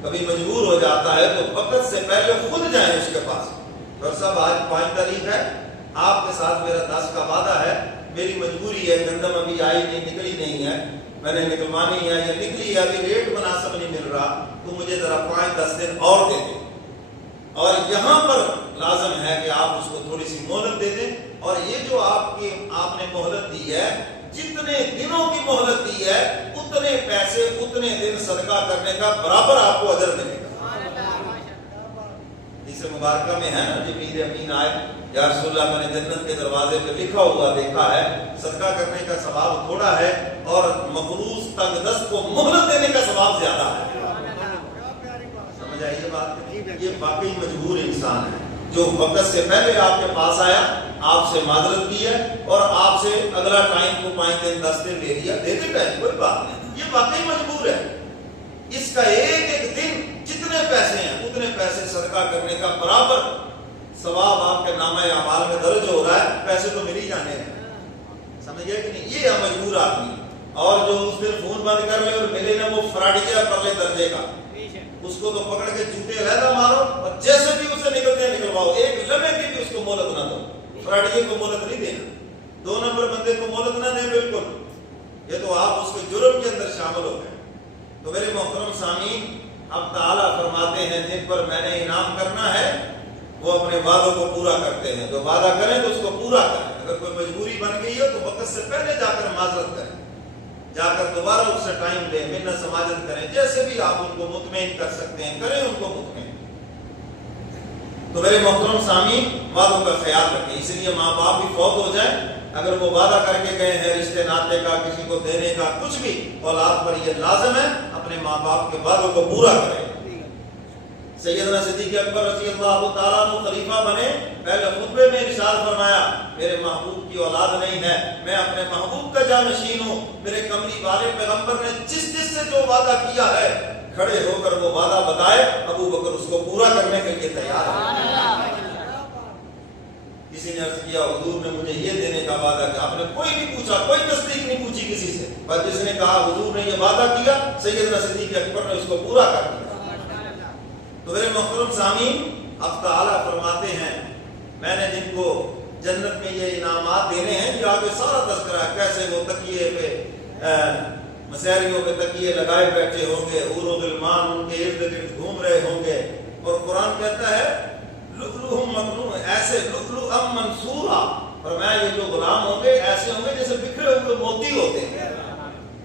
کبھی مجبور ہو جاتا ہے تو وقت سے پہلے خود جائیں اس کے پاس. ڈاکٹر صاحب آج 5 تاریخ ہے، آپ کے ساتھ میرا 10 کا وعدہ ہے، میری مجبوری ہے، گندم ابھی آئی نہیں، نکلی نہیں ہے، میں نے نکلوانی ہے یا نکلی ہے، ابھی ریٹ مناسب نہیں مل رہا، تو مجھے ذرا 5-10 دن اور دے دیں۔ اور یہاں پر لازم ہے کہ آپ اس کو تھوڑی سی مہلت دے دیں، اور یہ جو آپ نے مہلت دی ہے، جتنے دنوں کی مہلت دی ہے اتنے پیسے اتنے دن صدقہ کرنے کا برابر آپ کو اجر ملے گا۔ حدیث مبارکہ میں ہے نا، جبریل امین آئے، یا رسول اللہ میں نے جنت کے دروازے پہ لکھا ہوا دیکھا ہے، صدقہ کرنے کا ثواب تھوڑا ہے اور مخروص تنگ دست کو مہلت دینے کا ثواب زیادہ ہے۔ سمجھ آئیے بات؟ یہ واقعی مجبور انسان ہے جو وقت سے پہلے آپ کے پاس آیا، آپ سے معذرت کی ہے اور آپ سے اگلا ٹائم کو 5 دن 10 دن لے لیا، دیتے ٹائم کوئی بات نہیں، یہ واقعی مجبور ہے۔ اس کا ایک دن جتنے پیسے ہیں اتنے پیسے صدقہ کرنے کا برابر ثواب آپ کے نامہ اعمال میں درج ہو رہا ہے، پیسے تو مل ہی جانے ہیں۔ سمجھ گئے کہ نہیں؟ یہ ہے مجبور آدمی، اور جو اس دن فون بند کر لے اور ملے نا وہ فراڈیا پرلے درجے کا، اس کو تو پکڑ کے جوتے علیحدہ مارو اور جیسے بھی اسے نکلتے نکلواؤ، ایک لمحے کی بھی اس کو مہلت نہ دو۔ فراڈیے کو مہلت نہیں دینا، 2 نمبر بندے کو مہلت نہ دیں بالکل، یہ تو آپ اس کے جرم کے اندر شامل ہو گئے۔ تو میرے محترم سامعین، اب تعالیٰ فرماتے ہیں جن پر میں نے انعام کرنا ہے وہ اپنے وعدوں کو پورا کرتے ہیں، جو وعدہ کریں تو اس کو پورا کریں۔ اگر کوئی مجبوری بن گئی ہے تو وقت سے پہلے جا کر معذرت کریں، جا کر دوبارہ اس سے ٹائم لیں، منت سماجت کریں، جیسے بھی آپ ان کو مطمئن کر سکتے ہیں کریں ان کو مطمئن۔ تو میرے محترم سامعین، وعدوں کا خیال رکھیں، اس لیے ماں باپ بھی فوت ہو جائیں، اگر وہ وعدہ کر کے گئے ہیں رشتے ناطے کا، کسی کو دینے کا، کچھ بھی، اولاد پر یہ لازم ہے اپنے ماں باپ کے وعدوں کو پورا کریں۔ سیدنا صدیق اکبر رضی اللہ تعالیٰ عنہ خلیفہ بنے، پہلے خطبے میں ارشاد فرمایا میرے محبوب کی اولاد نہیں ہے، میں اپنے محبوب کا جانشین ہوں، میرے کملی والے پیغمبر نے جس سے جو وعدہ کیا ہے کھڑے ہو کر وہ وعدہ بتائے، ابو بکر اس کو پورا کرنے کے لیے تیار ہے۔ کسی نے عرض کیا حضور نے مجھے یہ دینے کا وعدہ کیا، آپ نے کوئی نہیں پوچھا، کوئی تصدیق نہیں پوچھی کسی سے، بس جس نے کہا حضور نے یہ وعدہ کیا، سیدنا صدیق اکبر نے اس کو پورا کر دیا۔ تو میرے محترم سامعین، اب تعالیٰ فرماتے ہیں میں نے جن کو جنت میں یہ انعامات دینے ہیں، یہ آگے سارا تذکرہ ہے، کیسے وہ تکیے پہ مسیریوں پہ تکیے لگائے بیٹھے ہوں گے، حور و غلمان ان کے ارد گرد گھوم رہے ہوں گے، اور قرآن کہتا ہے لؤلؤہم مکنون، ایسے لؤلؤا منثورا، فرمایا یہ جو غلام ہوں گے ایسے ہوں گے جیسے بکھرے ہوئے موتی ہوتے ہیں،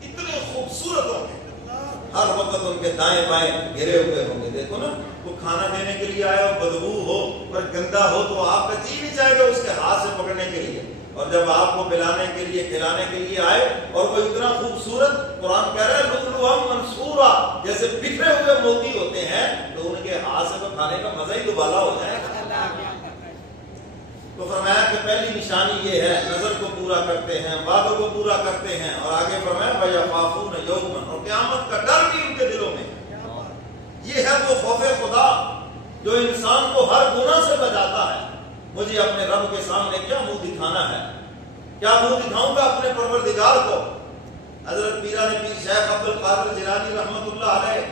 اتنے خوبصورت ہوں گے، ہر وقت ان کے دائیں بائیں گھرے ہوئے ہوں گے۔ دیکھو نا، وہ کھانا دینے کے لیے آئے اور بدبو ہو اور گندا ہو تو آپ کا جی نہیں چاہے گا اس کے ہاتھ سے پکڑنے کے لیے، اور جب آپ کو پلانے کے لیے کھلانے کے لیے آئے اور وہ اتنا خوبصورت، قرآن کہہ رہا ہے لؤلؤا منثورا، جیسے بکھرے ہوئے موتی ہوتے ہیں، تو ان کے ہاتھ سے تو کھانے کا مزہ ہی دوبالا ہو جائے گا۔ تو فرمایا کہ پہلی نشانی یہ ہے، نظر کو پورا کرتے ہیں، وعدوں کو پورا کرتے ہیں، اور آگے فرمایا وَيَخَافُونَ يَوْمًا، اور قیامت کا ڈر بھی ان کے دلوں میں۔ یہ ہے وہ خوف خدا جو انسان کو ہر گناہ سے بچاتا ہے۔ مجھے اپنے رب کے سامنے کیا منہ دکھانا ہے، کیا منہ دکھاؤں گا اپنے پروردگار کو؟ حضرت پیران پیر شیخ عبد القادر جیلانی رحمۃ اللہ علیہ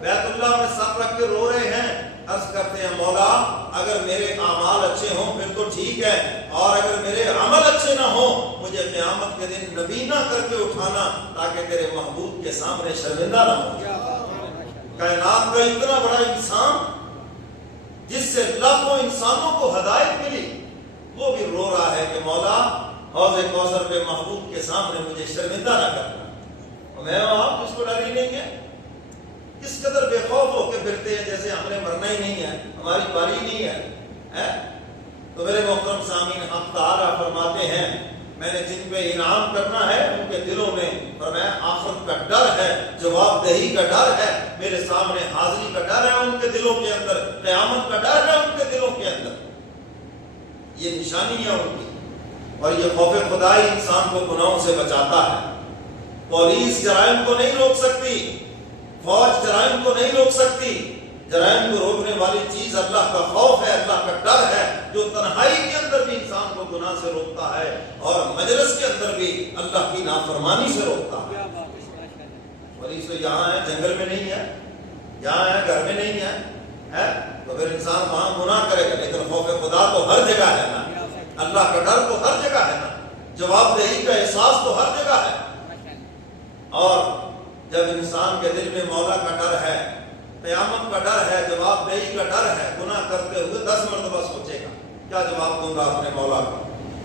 بیت اللہ میں سر رکھ کے رو رہے ہیں، عرض کرتے ہیں مولا اگر میرے اعمال اچھے ہوں پھر تو ٹھیک ہے، اور اگر میرے عمل اچھے نہ ہوں مجھے قیامت کے دن نبینا کر کے اٹھانا تاکہ تیرے محبوب کے سامنے شرمندہ نہ ہو۔ کائنات کا اتنا بڑا انسان جس سے لاکھوں انسانوں کو ہدایت ملی، وہ بھی رو رہا ہے کہ مولا حوض کوثر پہ محبوب کے سامنے مجھے شرمندہ نہ کرنا۔ اور میں آپ جس کو ڈر ہی نہیں ہے، کس قدر بے خوف ہو کے پھرتے ہیں جیسے ہم نے مرنا ہی نہیں ہے، ہماری باری نہیں ہے۔ تو میرے محترم سامعین، حق تعالیٰ فرماتے ہیں میں نے جن پہ انعام کرنا ہے ان کے دلوں میں فرمایا آخرت کا ڈر ہے، جواب دہی کا ڈر ہے، میرے سامنے حاضری کا ڈر ہے ان کے دلوں کے اندر، قیامت کا ڈر ہے ان کے دلوں کے اندر۔ یہ نشانی ہے ان کی، اور یہ خوف خدائی انسان کو گناہوں سے بچاتا ہے۔ پولیس جرائم کو نہیں روک سکتی، فوج جرائم کو نہیں روک سکتی، جرائم کو روکنے والی چیز اللہ کا خوف ہے، اللہ کا ڈر ہے، جو تنہائی کے اندر بھی انسان کو گناہ سے روکتا ہے اور مجلس کے اندر بھی اللہ کی نافرمانی سے روکتا ہے۔ پولیس تو یہاں ہے، جنگل میں نہیں ہے، یہاں ہے، گھر میں نہیں ہے، تو تو پھر انسان وہاں گناہ کرے گا، لیکن خوف خدا تو ہر جگہ ہے نا، اللہ کا ڈر تو ہر جگہ ہے نا، جواب دہی کا احساس تو ہر جگہ ہے۔ اور جب انسان کے دل میں مولا کا ڈر ہے، قیامت کا ڈر ہے، جواب دہی کا ڈر ہے، گناہ کرتے ہوئے 10 مرتبہ سوچے گا کیا جواب دوں گا اپنے مولا کو۔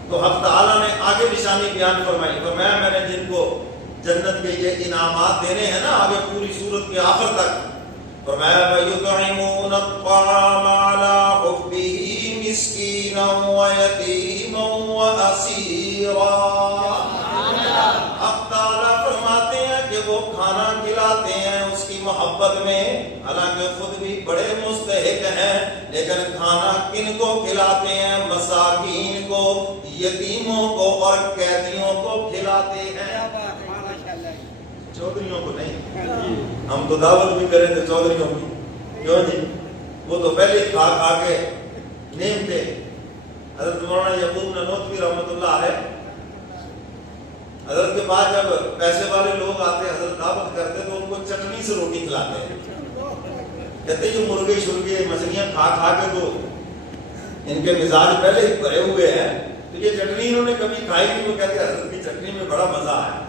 تو حق تعالیٰ نے آگے نشانی بیان فرمائی، فرمایا میں نے جن کو جنت کے یہ انعامات دینے ہیں نا، آگے پوری سورت کے آخر تک فرمایا وَيُطْعِمُونَ الطَّعَامَ عَلَىٰ حُبِّهِ مِسْكِينًا وَيَتِيمًا وَأَسِيرًا۔ حق تعالیٰ فرماتے ہیں کہ وہ کھانا کھلاتے ہیں اس کی محبت میں، حالانکہ خود بھی بڑے مستحق ہیں، لیکن کھانا کن کو کھلاتے ہیں؟ مساکین کو، یتیموں کو اور قیدیوں کو کھلاتے ہیں، چودھریوں کو نہیں۔ ہم تو دعوت بھی کریں تو چودھریوں کی، کیوں جی؟ وہ تو پہلے کھا کھا کے نیم تھے۔ حضرت مولانا یعقوب نانوتوی رحمۃ اللہ علیہ، حضرت کے پاس جب پیسے والے لوگ آتے، حضرت دعوت کرتے تو ان کو چٹنی سے روٹی کھلاتے ہیں۔ کہتے یہ مرغے شرغے مچھلیاں کھا کھا کے تو ان کے مزاج پہلے ہی بھرے ہوئے ہیں، تو یہ چٹنی انہوں نے کبھی کھائی نہیں۔ وہ کہتے حضرت کی چٹنی میں بڑا مزہ ہے،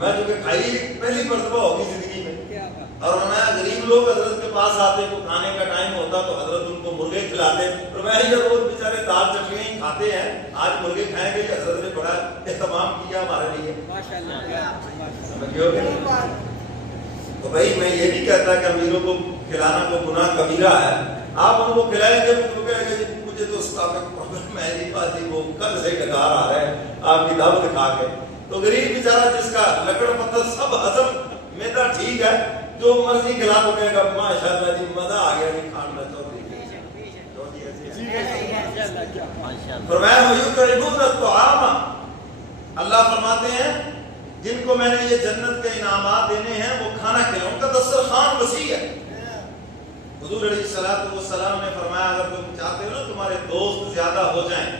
میں جو کہ کھائی پہلی مرتبہ ہوگی زندگی میں۔ اور میں غریب لوگ حضرت کے پاس آتے، کو کھانے کا ٹائم ہوتا تو حضرت ان کو مرغے کھلاتے، اور میں یہ روز بیچارے دال چٹنیاں ہی کھاتے ہیں، آج مرغے کھائیں گے، حضرت نے بڑا اہتمام کیا ہمارے لیے۔ تو بھائی میں یہ نہیں کہتا کہ امیروں کو کھلانا کو گناہ کبیرہ ہے، آپ ان کو کھلائیں گے تو کہے گا مجھے تو اس کا پرابلم ہے نہیں، بات وہ کل سے ڈکار آ رہے ہیں آپ کی دعوت کھا کے۔ تو غریب بیچارہ جس کا لکڑ پتھر سب ہضم، میدا ٹھیک ہے، جو مرضی کھلا تو کہے گا ماشاءاللہ جی مزہ آ گیا جی کھانا چودھری۔ فرمایا وَيُطْعِمُونَ الطَّعَامَ، اللہ فرماتے ہیں جن کو میں نے یہ جنت کے انعامات دینے ہیں وہ کھانا کھلاؤں، ان کا دسترخوان وسیع ہے۔ حضور علیہ السلام نے فرمایا اگر تم چاہتے ہو نا تمہارے دوست زیادہ ہو جائیں،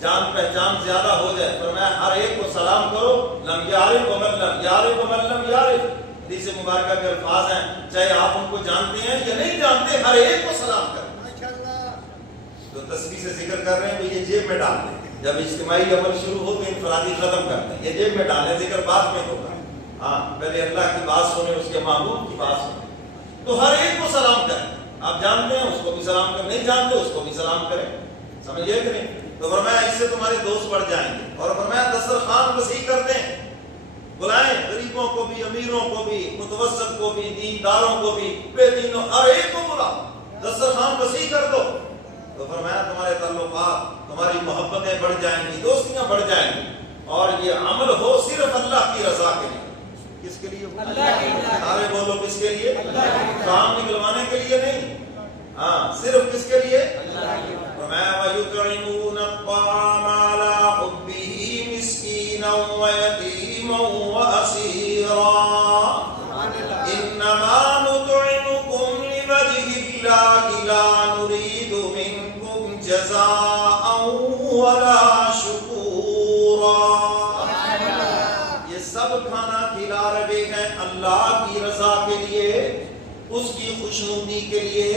جان پہچان زیادہ ہو جائے، فرمایا ہر ایک کو سلام کرو، لم یعرف ومن لم یعرف ومن لم یعرف۔ حدیث مبارکہ کے الفاظ ہیں، چاہے آپ ان کو جانتے ہیں یا نہیں جانتے، ہر ایک کو سلام کریں۔ تو تسبیح سے ذکر کر رہے ہیں تو یہ جیب میں ڈال دیں، جب اجتماعی عمل شروع ہو تو انفرادی ختم کرتے ہیں، یہ جیب میں ڈالیں، ذکر بعد میں ہوگا۔ ہاں پہلے اللہ کی بات سنیں، اس کے محبوب کی بات سنیں، تو ہر ایک کو سلام کریں، آپ جانتے ہیں اس کو بھی سلام کریں، نہیں جانتے اس کو بھی سلام کریں، سمجھے کہ نہیں؟ تو فرمایا اس سے تمہارے دوست بڑھ جائیں گے، اور فرمایا دسترخوان وسیع کر دیں، بلائیں غریبوں کو بھی، امیروں کو بھی، متوسط کو بھی، دینداروں کو بھی، بے دینوں، ہر ایک کو بلا، دسترخوان وسیع کر دو۔ تو فرمایا تمہارے تعلقات، تمہاری محبتیں بڑھ جائیں گی، دوستیاں بڑھ جائیں گی، اور یہ عمل ہو صرف اللہ کی رضا کے لیے۔ کس کے لیے؟ اللہ کے لیے۔ سارے بولو کس کے لیے؟ اللہ کے لیے۔ کام نکلوانے کے لیے نہیں، ہاں صرف کس کے لیے؟ اللہ کے لیے۔ فرمایا وَيُطْعِمُونَ الطَّعَامَ عَلَىٰ حُبِّهِ مِسْكِينًا وَيَتِيمًا وَأَسِيرًا إِنَّمَا نُطْعِمُكُمْ لِوَجْهِ اللَّهِ لَا نُرِيدُ مِنكُمْ جَزَاءً وَلَا شُكُورًا۔ یہ سب کھانا کھلا رہے ہیں اللہ کی رضا کے لیے، اس کی خوشنودی کے لیے،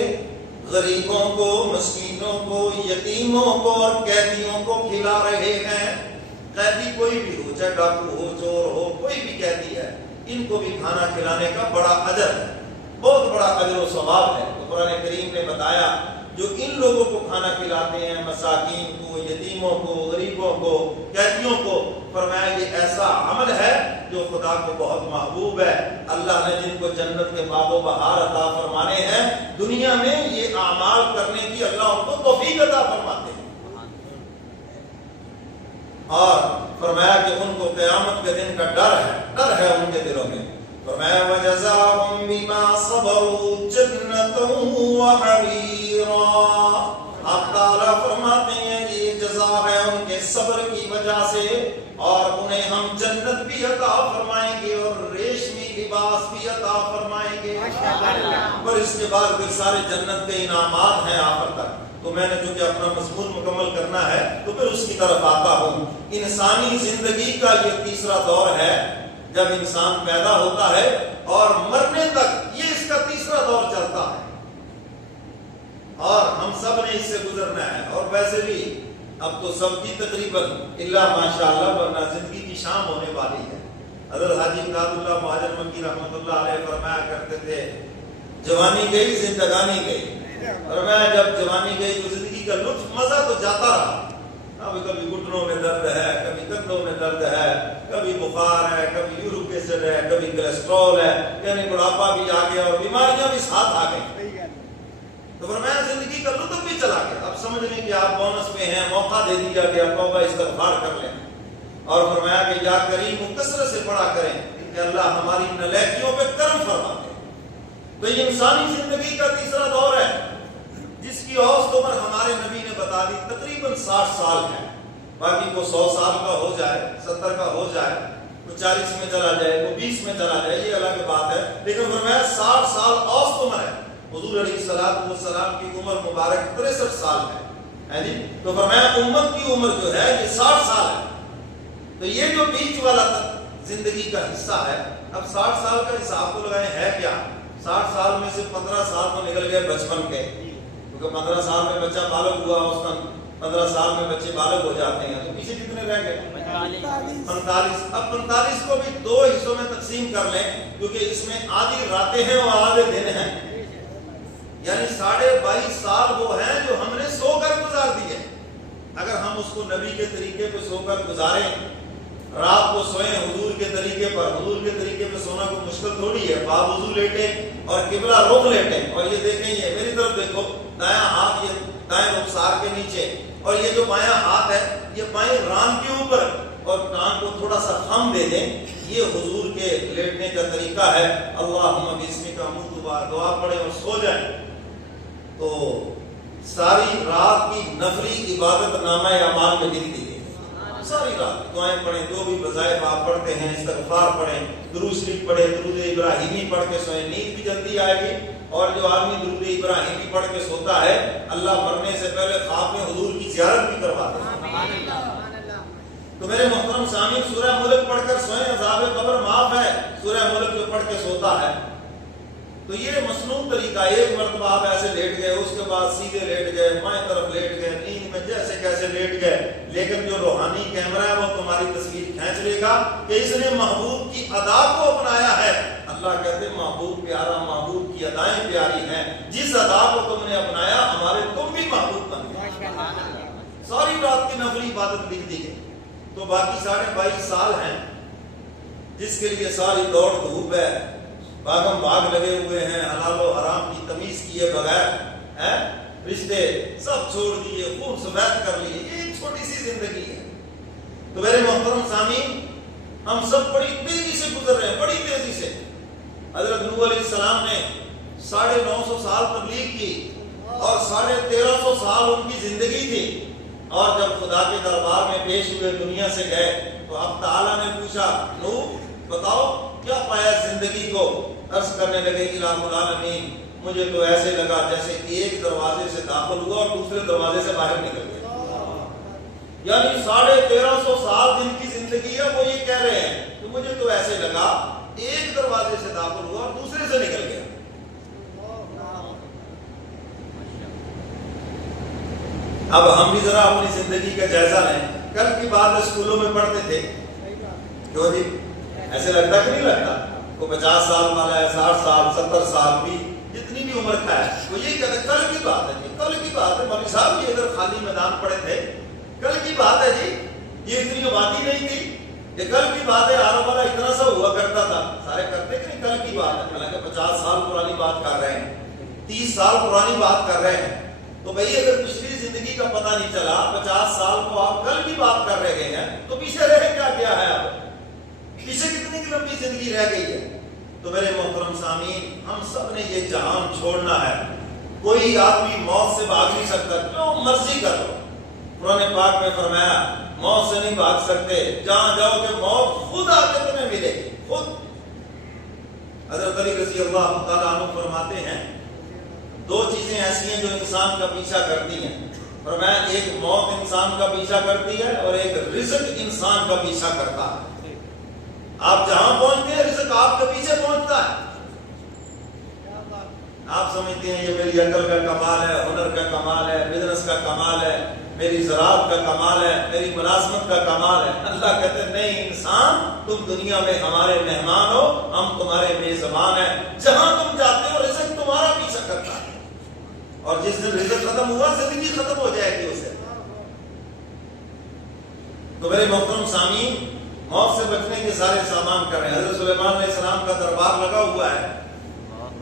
غریبوں کو، مسکینوں کو، یتیموں کو اور قیدیوں کو کھلا رہے ہیں۔ قیدی کوئی بھی ہو، چاہے ڈاکو ہو، چور ہو، کوئی بھی قیدی ہے، ان کو بھی کھانا کھلانے کا بڑا اجر ہے، بہت بڑا اجر و ثواب ہے۔ تو قرآن کریم نے بتایا جو ان لوگوں کو کھانا کھلاتے ہیں، مساکین کو، یتیموں کو، غریبوں کو، قیدیوں کو، فرمایا یہ ایسا عمل ہے جو خدا کو بہت محبوب ہے۔ اللہ نے جن کو جنت کے باغ و بہار عطا فرمانے ہیں، دنیا میں یہ اعمال کرنے کی اللہ ان کو توفیق عطا فرماتے ہیں، اور فرمایا کہ ان کو قیامت کے دن کا ڈر ہے ان کے دلوں میں۔ فرمایا وَجَزَاهُمْ بِمَا صَبَرُوا جَنَّةً وَحَرِيرًا۔ آپ تعالیٰ فرماتے ہیں یہ جزا ہے ان کے صبر کی وجہ سے، اور انہیں ہم جنت بھی عطا فرمائیں گے اور ریشمی لباس بھی عطا فرمائیں گے۔ اور اس کے بعد پھر سارے جنت کے انعامات ہیں آخر تک۔ تو میں نے چونکہ اپنا مضمون مکمل کرنا ہے تو پھر اس کی طرف آتا ہوں۔ انسانی زندگی کا یہ تیسرا دور ہے، جب انسان پیدا ہوتا ہے اور مرنے تک یہ اس کا تیسرا دور چلتا ہے، اور ہم سب نے اس سے گزرنا ہے. اور ویسے بھی اب تو سب کی تقریباً الا ماشاءاللہ ورنہ زندگی کی شام ہونے والی ہے. حضرت حاجی امداد اللہ مہاجر مکی رحمۃ اللہ علیہ فرمایا کرتے تھے جوانی گئی زندگانی گئی. فرمایا جب جوانی گئی تو زندگی کا لطف مزہ تو جاتا رہا. اب کبھی گھٹنوں میں درد ہے, کبھی کندھوں میں درد ہے, کبھی بخار ہے, کبھی یورک ایسڈ ہے, کبھی کولیسٹرول ہے, یعنی بڑھاپا بھی آ گیا اور بیماریاں بھی ساتھ آ گئی. تو فرمایا زندگی کا لطف بھی چلا گیا. اب سمجھ لیں کہ آپ بونس پہ ہیں, موقع دے دیا گیا, توبہ استغفار کر لیں. اور فرمایا کہ یا کریم کثرت سے پڑھا کریں کہ اللہ ہماری نالیکیوں پہ کرم فرما دے. تو یہ انسانی زندگی کا تیسرا دور ہے جس کی اوسط عمر ہمارے نبی نے بتا دی تقریباً 60 سال ہے. باقی کو 100 سال کا ہو جائے, 70 کا ہو جائے, کوئی 40 میں چلا جائے, کوئی 20 میں چلا جائے, یہ الگ بات ہے. لیکن فرمایا 60 سال اوسط عمر ہے. حضور علیہ الصلوۃ والسلام کی عمر مبارک 63 سال ہے جی. تو فرمایا امت کی عمر جو ہے یہ 60 سال ہے. تو یہ جو بیچ والا زندگی کا حصہ ہے, اب 60 سال کا حساب کو لگائیں ہے کیا. 60 سال میں سے 15 سال تو نکل گئے بچپن کے, کیونکہ 15 سال میں بچہ بالغ ہوا, اس کا 15 سال میں بچے بالغ ہو جاتے ہیں. تو پیچھے کتنے رہ گئے 45. اب 45 کو بھی 2 حصوں میں تقسیم کر لیں, کیونکہ اس میں آدھی راتیں ہیں اور آدھے دن ہیں. یعنی 22.5 سال وہ ہیں جو ہم نے سو کر گزار دیے. اگر ہم اس کو نبی کے طریقے پہ سو کر گزاریں, رات کو سوئیں حضور کے طریقے پر, حضور کے طریقے پہ سونا کوئی مشکل تھوڑی ہے. باوضو لیٹیں اور قبلہ رخ لیٹیں اور یہ دیکھیں, یہ میری طرف دیکھو, دایاں ہاتھ یہ دائیں رخسار کے نیچے, اور یہ جو بایاں ہاتھ ہے یہ بائیں ران کے اوپر, اور کان کو تھوڑا سا خم دے دیں. یہ حضور کے لیٹنے کا طریقہ ہے. اللہم بسمک اموت بار دعا پڑھیں اور سو جائیں. تو ساری رات کی نفلی عبادت نامہ اعمال میں لکھ دی گئی. ساری رات دعائیں پڑھیں, جو بھی وظائف آپ پڑھتے ہیں, استغفار پڑھیں, درود شریف پڑھیں, درود ابراہیمی پڑھ کے سوئیں, نیند بھی جلدی آئے گی. اور جو آدمی درود ابراہیمی پڑھ کے سوتا ہے, اللہ مرنے سے پہلے خواب میں حضور کی زیارت بھی کرواتا ہے. تو میرے محترم سامعین, سورہ ملک پڑھ کر سوئیں, عذاب قبر معاف ہے. سورہ ملک جو پڑھ کے سوتا ہے, تو یہ مصنون طریقہ. ایک مرتبہ آپ ایسے لیٹ گئے, اس کے بعد سیدھے لیٹ گئے, بائیں طرف لیٹ گئے, نیند میں جیسے کیسے لیٹ گئے. لیکن جو روحانی کیمرہ ہے وہ تمہاری تصویر کھینچ لے گا کہ اس نے محبوب کی ادا کو اپنایا ہے. اللہ کہتے ہیں محبوب پیارا, محبوب کی ادائیں پیاری ہیں. جس ادا کو تم نے اپنایا ہمارے تم بھی محبوب بن گئے. ساری رات کی نفلی عبادت لکھ دی گئی. تو باقی 22.5 سال ہیں جس کے لیے ساری دوڑ دھوپ ہے, باغم باغ لگے ہوئے ہیں, حلال و حرام کی تمیز کیے بغیر رشتے سب چھوڑ دیے, خون سفید کر لیے. یہ ایک چھوٹی سی زندگی ہے. تو میرے محترم سامعین, ہم سب بڑی تیزی سے گزر رہے ہیں, بڑی تیزی سے. حضرت نوح علیہ السلام نے 950 سال تبلیغ کی اور 1350 سال ان کی زندگی تھی. اور جب خدا کے دربار میں پیش ہوئے, دنیا سے گئے, تو اب تعالیٰ نے پوچھا نوح بتاؤ کیا پایا زندگی کو. عرض کرنے لگے الہ العالمین, مجھے تو ایسے لگا جیسے ایک دروازے سے داخل ہوا اور دوسرے دروازے سے باہر نکل گیا. یعنی 1350 سال جن کی زندگی ہے وہ یہ کہہ رہے ہیں کہ مجھے تو ایسے لگا ایک دروازے سے داخل ہوا اور دوسرے سے نکل گیا. اب ہم بھی ذرا اپنی زندگی کا جائزہ لیں. کل کی بات اسکولوں میں پڑھتے تھے, کیوں جی ایسے لگتا کہ نہیں لگتا, کوئی 50 سال والا ہے, 60 سال, 70 سال بھی, جتنی بھی عمر کا ہے, وہ یہی کہتے ہیں کل کی بات ہے جی, کل کی بات ہے. مولوی صاحب بھی ادھر خالی میدان پڑے تھے, کل کی بات ہے جی, یہ اتنی آبادی نہیں تھی, یہ کل کی بات ہے. آرو والا اتنا سا ہوا کرتا تھا, سارے کرتے کہ نہیں, کل کی بات ہے. حالانکہ 50 سال پرانی بات کر رہے ہیں, 30 سال پرانی بات کر رہے ہیں. تو بھئی اگر پچھلی زندگی کا پتہ نہیں چلا, 50 سال کو آپ کل کی بات کر رہے گئے ہیں, تو پیچھے رہ کیا گیا ہے, اب پیچھے کتنی لمبی زندگی رہ گئی ہے. تو میرے محترم سامعین, ہم سب نے یہ جہان چھوڑنا ہے. کوئی آدمی موت سے بھاگ نہیں سکتا, جو مرضی کر لو. قرآن پاک میں فرمایا موت سے نہیں بھاگ سکتے, جہاں جاؤ کہ موت خود آ کے تمہیں ملے گی, خود. حضرت علی رضی اللہ تعالیٰ عنہ فرماتے ہیں 2 چیزیں ایسی ہیں جو انسان کا پیچھا کرتی ہیں. فرمایا ایک موت انسان کا پیچھا کرتی ہے اور ایک رزق انسان کا پیچھا کرتا ہے. آپ جہاں پہنچتے ہیں رزق آپ کے پیچھے پہنچتا ہے. آپ سمجھتے ہیں یہ میری میری عقل کا کمال ہے، ہنر کا کمال ہے، بزنس کا کمال ہے، میری زراعت کا کمال ہے، میری ملازمت کا کمال ہے۔ اللہ کہتے ہیں نہیں انسان، تم دنیا میں ہمارے مہمان ہو، ہم تمہارے میزبان ہیں، جہاں تم جاتے ہو رزق تمہارا پیچھا کرتا ہے، اور جس دن رزق ختم ہوا زندگی ختم ہو جائے گی اسے۔ تو میرے محترم سامعین، موت سے بچنے کے سارے سامان کریں۔ حضرت سلیمان علیہ السلام کا دربار لگا ہوا ہے،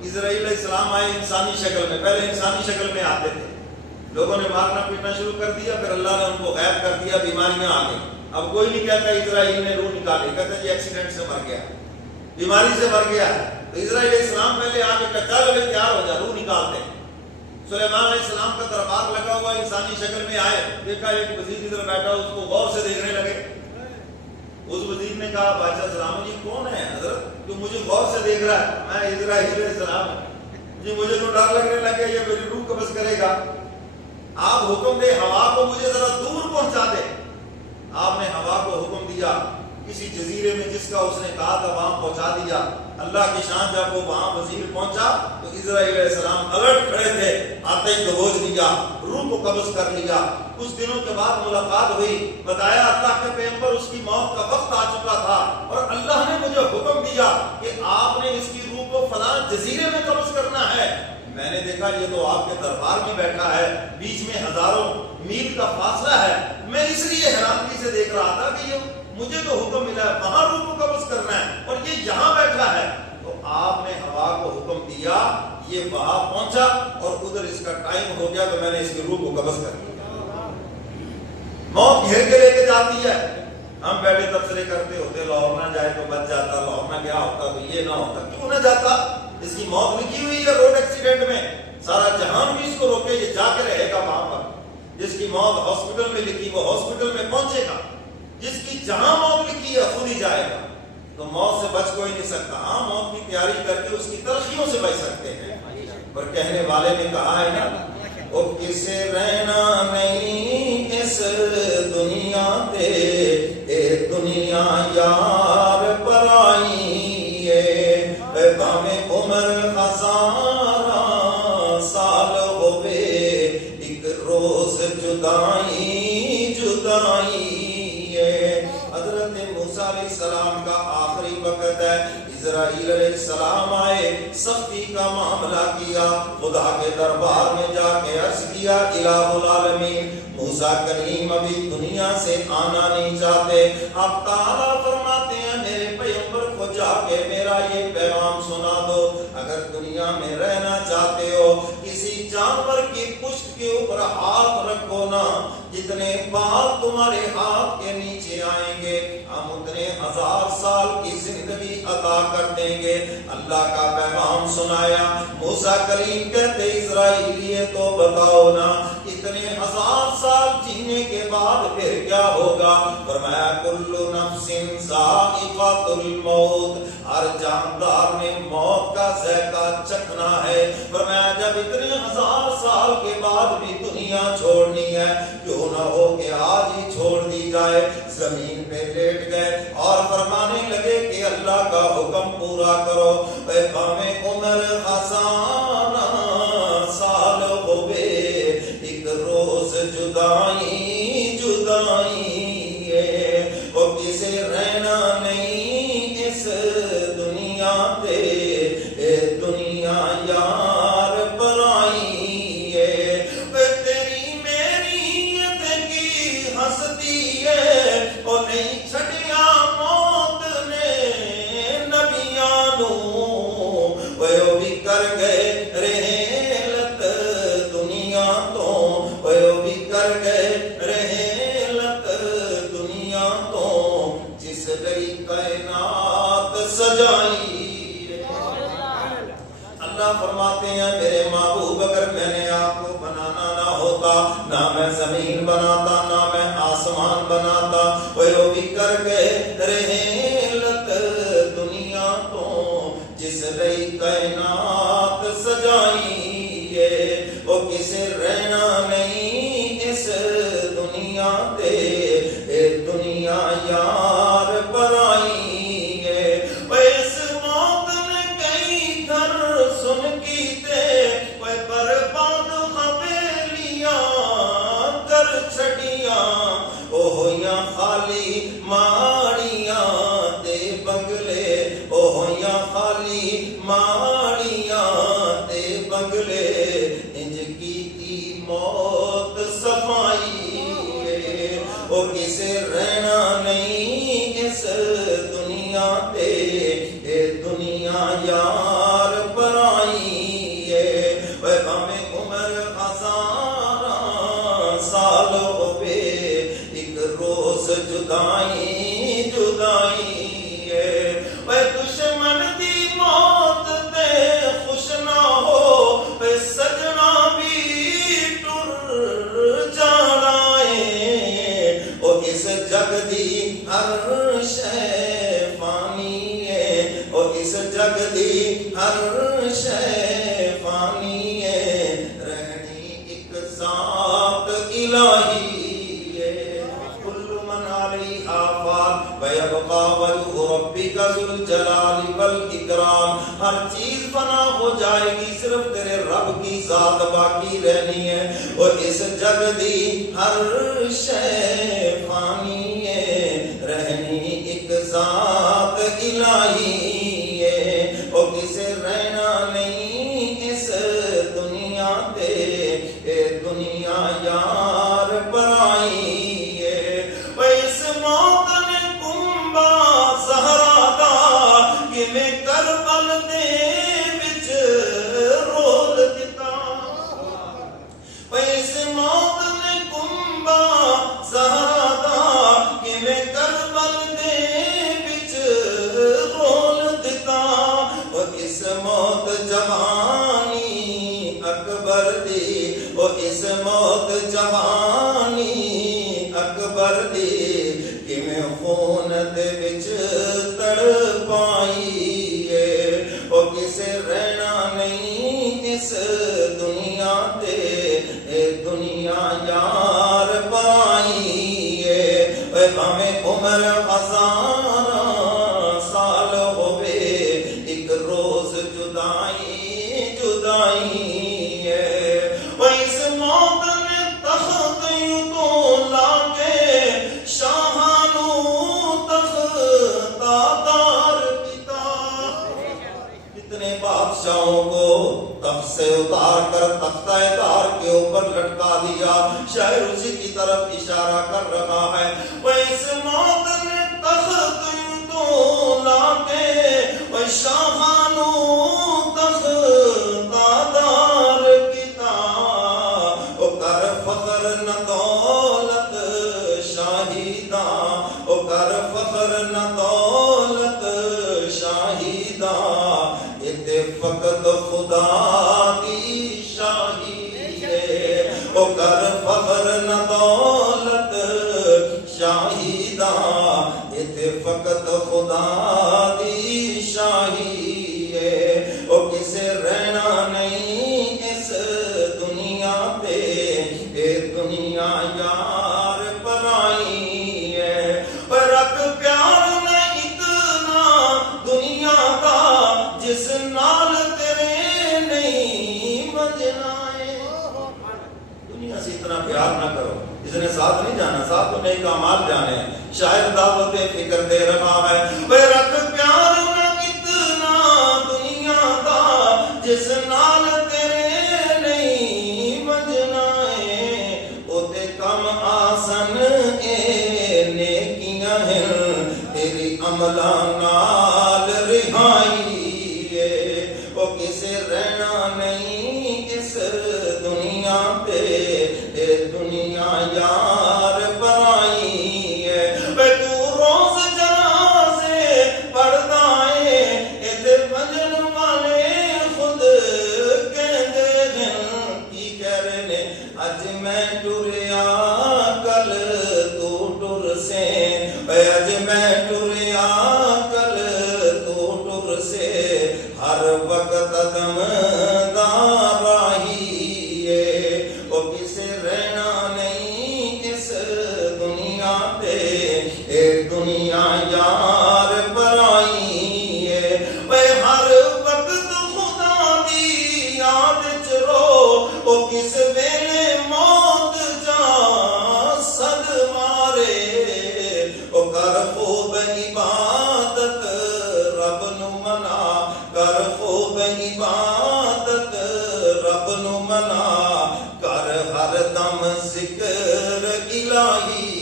اسرائیل علیہ السلام آئے انسانی شکل میں، پہلے انسانی شکل میں آتے تھے، لوگوں نے مارنا پیٹنا شروع کر دیا، پھر اللہ نے ان کو غائب کر دیا، بیماریاں آ گئی۔ اب کوئی نہیں کہتا اسرائیل نے روح نکالی، کہتے جی ایکسیڈنٹ سے مر گیا، بیماری سے مر گیا۔ تو اسرائیل علیہ السلام پہلے آ کے کہتا چل تیار ہو جا، روح نکالتے ہیں۔ سلیمان علیہ السلام کا دربار لگا ہوا انسانی شکل میں آئے، دیکھا ایک وزیر ادھر بیٹھا، اس کو غور سے دیکھنے لگے۔ اس وزیر نے کہا بادشاہ سلام جی کون ہے حضرت جو مجھے غور سے دیکھ رہا ہے؟ میں اسرائیل علیہ السلام جی، مجھے تو ڈر لگنے لگا یہ میری روح قبض کرے گا، آپ حکم دے ہوا کو مجھے ذرا دور پہنچا دے۔ آپ نے ہوا کو حکم دیا، کسی جزیرے میں جس کا اس نے کہا تھا وہاں پہنچا دیا۔ اللہ کی شان، جب وہ وہاں وزیر پہنچا تو اسرائیل علیہ السلام الرٹ کھڑے تھے، آتے ہی دبوچ لیا، روح کو قبض کر لیا۔ کچھ دنوں کے بعد ملاقات ہوئی، بتایا اللہ کے پیغمبر اس کی موت کا وقت آ چکا تھا، اور اللہ نے مجھے حکم دیا کہ آپ نے اس کی روح کو فلاں جزیرے میں قبض کرنا ہے۔ میں نے دیکھا یہ تو آپ کے دربار میں بیٹھا ہے، بیچ میں ہزاروں میل کا فاصلہ ہے، میں اس لیے حیرانگی سے دیکھ رہا تھا کہ یہ مجھے تو حکم ملا ہے وہاں روح کو قبض کرنا ہے، اور یہ یہاں بیٹھا ہے۔ تو آپ نے ہوا کو حکم دیا، یہ وہاں پہنچا، اور ادھر اس کا ٹائم ہو گیا تو میں نے اس کی روح کو قبض کر لیا۔ موت گھیر کے لے کے جاتی ہے۔ ہم بیٹھے تبصرے کرتے ہوتے لاہور نہ جائے تو بچ جاتا، لاہور نہ گیا ہوتا تو یہ نہ ہوتا، کیوں نہ جاتا؟ اس کی موت لکھی ہوئی ہے روڈ ایکسیڈنٹ میں، سارا جہان بھی اس کو روکے، یہ جا کے رہے گا وہاں پر۔ جس کی موت ہاسپٹل میں لکھی وہ ہاسپٹل میں پہنچے گا، جس کی جہاں موت لکھی ہے خود ہی جائے گا۔ تو موت سے بچ کوئی نہیں سکتا، ہاں موت کی تیاری کر کے اس کی تلخیوں سے بچ سکتے ہیں۔ پر کہنے والے نے کہا ہے نا، او کسے رہنا نہیں اس دنیا تے، اے دنیا یار پرائی ہے، بھاویں عمر ہزارہ سال ہوئے، ایک روز جدائی جدائی ہے۔ حضرت موسیٰ علیہ السلام کا آخری وقت ہے، اسرائیل علیہ السلام آئے، سختی کا معاملہ کیا، خدا کے دربار میں جا کے عرض کیا الہ العالمین موسیٰ کلیم ابھی دنیا سے آنا نہیں چاہتے۔ اب تعالیٰ فرماتے ہیں میرے پیغمبر کو جا کے میرا یہ پیغام سنا دو، اگر دنیا میں رہنا چاہتے ہو کسی جانور کی پشت کے اوپر ہاتھ رکھو نا، جتنے بال تمہارے ہاتھ کے نیچے آئیں گے ہم اتنے 1000 سال کی زندگی عطا کر دیں گے۔ اللہ کا پیغام سنایا، موسیٰ کلیم کہتے اسرائیلی تو بتاؤ نا اتنے 1000 سال جینے کے بعد پھر کیا ہوگا؟ فرمایا کل نفس ذائقۃ الموت، ہر جاندار نے موت کا ذائقہ چکھنا ہے۔ فرمایا جب اتنے 1000 سال کے بعد بھی دنیا چھوڑنی ہے، کیوں نہ ہو کہ آج ہی چھوڑ دی جائے۔ زمین پہ لیٹ گئے اور فرمانے لگے کہ اللہ کا حکم پورا کرو، اے بھاویں عمر ہزارہ سال ہوئے، ایک روز جدائی جدائی ہے، وہ کسے رہنا نہیں اس دنیا تے، اے دنیا یار پرائی ہے، تیری میری کی ہستی ہے، وہ نہیں چھڑیا موت نے نبیاں نو، وہ بھی کر گئے رحلت دنیا تو، وہ بھی کر گئے رحلت دنیا تو، جس گئی کائنات سجائی۔ اللہ فرماتے ہیں میرے محبوب اگر میں نے آپ کو بنانا نہ ہوتا، نہ میں زمین بناتا نہ میں آسمان بناتا، وہ بھی کر گئے رحلت دنیا تو، جس لئی کائنات سجائی ہے، وہ کسے رہنا نہیں اس دنیا تے، اے دنیا یار پرائی ہے۔ اس موت نے کئی گھر سن کیتے، پر والی ماڑیاں تے بنگلے انج کیتی موت صفائی او کسے رہنا نہیں اس دنیا تے اے دنیا یار پرائی اے بھاویں عمر ہزاراں سال ہوے ایک روز جدائی جدائی اے دشمن دی موت تے خوش نہ ہو اے سجنا بھی ٹر جانا او اس جگ دی ہر شے فانی او اس جگ دی ہر شے فانی رہنی ایک ذات الہی کل من علیہا فان ویبقا وجہ ربک ذو الجلال والاکرام ہر چیز فنا ہو جائے گی صرف تیرے رب کی ذات باقی رہنی ہے اور اس جگ دی ہر شے فانی رہنی ایک ذات الہی اور کسے رہنا نہیں اس دنیا تے اے دنیا یار پرائی اس موت نے کنبا زہرا دا کہ میں کربل دے وچ رول دتا اس موت نے کنبا زہرا دا کہ میں کربل دے وچ رول دتا اور اس موت جوانی اکبر دی اور اس موت جوانی اکبر دی کہ میں خون دے وچ تڑپائی اور کسے رہنا نہیں اس دنیا تے اے دنیا یار پائی اے بھاویں عمر ہزاراں سال ہوے ایک روز جدائی جدائی اس موت نے تخت تو لا کے شاہانو تختادار کیتا کتنے بادشاہوں کو تخت سے اتار کر تختہ دار کے اوپر لٹکا دیا شاعر اسی کی طرف اشارہ کر رہا ہے وہ اس موت نے تخت تو لا کے شاہانو تختادار کیتا او کر فخر نہ دولت شاہیداں او کر فخر نہ دولت شاہیداں تے فقط خدا دی شاہی او کر فخر نہ دولت شاہیداں تے فقط خدا دی شاہی او کسے رہنا نہیں اس دنیا تے اے دنیا یار پرائی پر رکھ پیار نہ اتنا دنیا کا جس نال تیرے نہیں بجنا دنیا سے اتنا پیار نہ کرو جس نے ساتھ نہیں جانا ساتھ تو نیک اعمال جانے شاعر دعوت فکر دے رہا ہے پر رکھ پیار نہ اتنا دنیا کا جس نال تیرے نہیں بجنا او تے کم آسن اے نیکیاں ہیں تیری عملاں نال رہائی او کسے رہنا نہیں اس دنیا تے اے دنیا یار پرائی تو روز جنازے پڑھدا اے بجن والے خود کہندے ہیں کی کہہ رہے نے اج میں ٹریا کل تو ٹر سے اج میں ٹریا کل تو ٹر سے ہر وقت قدم داراہی او کسے رہنا نہیں اس دنیا تے اے دنیا یار پرائی اے ہر وقت خدا دی یاد چ رو او کس ویلے موت جا صد مارے او کر خوب عبادت رب نو منا کر خوب عبادت رب نو منا کر ہر دم ذکر الہی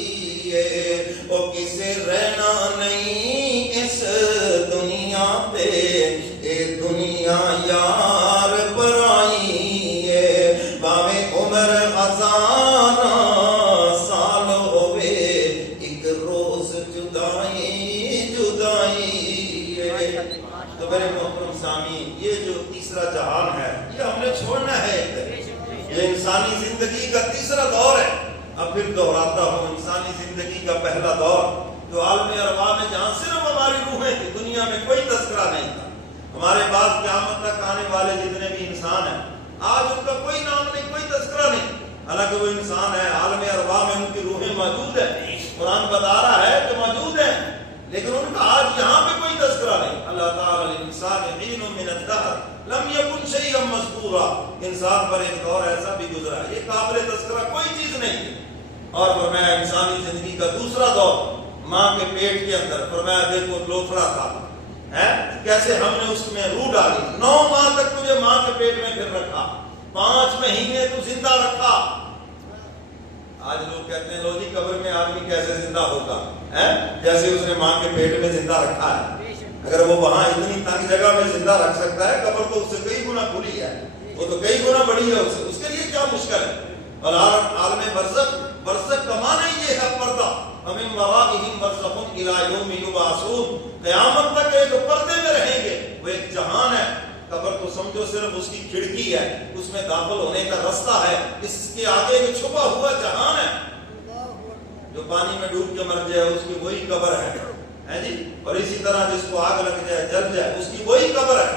او کسے رہنا نہیں اس دنیا پہ اے دنیا یار پرائی ہے باویں عمر ہزاراں سال ہوئے ایک روز جدائی جدائی ہے۔ تو میرے محترم سامعین، یہ جو تیسرا جہان ہے یہ ہم نے چھوڑنا ہے ایک دن۔ یہ انسانی زندگی کا تیسرا دور ہے۔ اب پھر دہراتا ہوں، انسانی زندگی کا پہلا دور جو عالم ارواح میں جہاں صرف ہماری روحیں تھی، دنیا میں کوئی تذکرہ نہیں تھا۔ ہمارے بعد قیامت تک آنے والے جتنے بھی انسان ہیں آج ان کا کوئی نام نہیں، کوئی تذکرہ نہیں، حالانکہ وہ انسان ہے، عالم ارواح میں ان کی روحیں موجود ہیں، قرآن بتا رہا ہے کہ موجود ہیں، لیکن ان کا آج یہاں پہ کوئی تذکرہ نہیں۔ اللہ تعالی الانسان حین من الدہر لم یکن شیئا مذکورا، انسان پر ایک دور ایسا بھی گزرا ہے یہ قابل تذکرہ کوئی چیز نہیں ہے۔ اور فرمایا انسانی زندگی کا دوسرا دور ماں کے پیٹ کے اندر، فرمایا دیکھو لوتھڑا تھا، کیسے ہم نے اس میں روح ڈالی، 9 ماہ تک تجھے ماں کے پیٹ میں پھر رکھا، 5 مہینے تو زندہ رکھا۔ آج لوگ کہتے ہیں لو جی قبر میں آدمی کیسے زندہ ہوگا، جیسے اس نے ماں کے پیٹ میں زندہ رکھا ہے۔ اگر وہ وہاں اتنی تنگ جگہ میں زندہ رکھ سکتا ہے، قبر تو اس سے کئی گنا کھلی ہے، وہ تو کئی گنا بڑی ہے، اس کے لیے کیا مشکل ہے۔ اور عالم برزخ کا معنی یہ ہے پردہ، وَمِن وَرَائِهِمْ بَرْزَخٌ إِلَىٰ يَوْمِ يُبْعَثُونَ، قیامت تک ایک پردے میں رہیں گے، وہ ایک جہان ہے۔ قبر تو سمجھو صرف اس کی کھڑکی ہے، اس میں داخل ہونے کا رستہ ہے، اس کے آگے ایک چھپا ہوا جہان ہے۔ جو پانی میں ڈوب کے مر جائے اس کی وہی قبر ہے جی، اور اسی طرح جس کو آگ لگ جائے جل جائے اس کی وہی قبر ہے،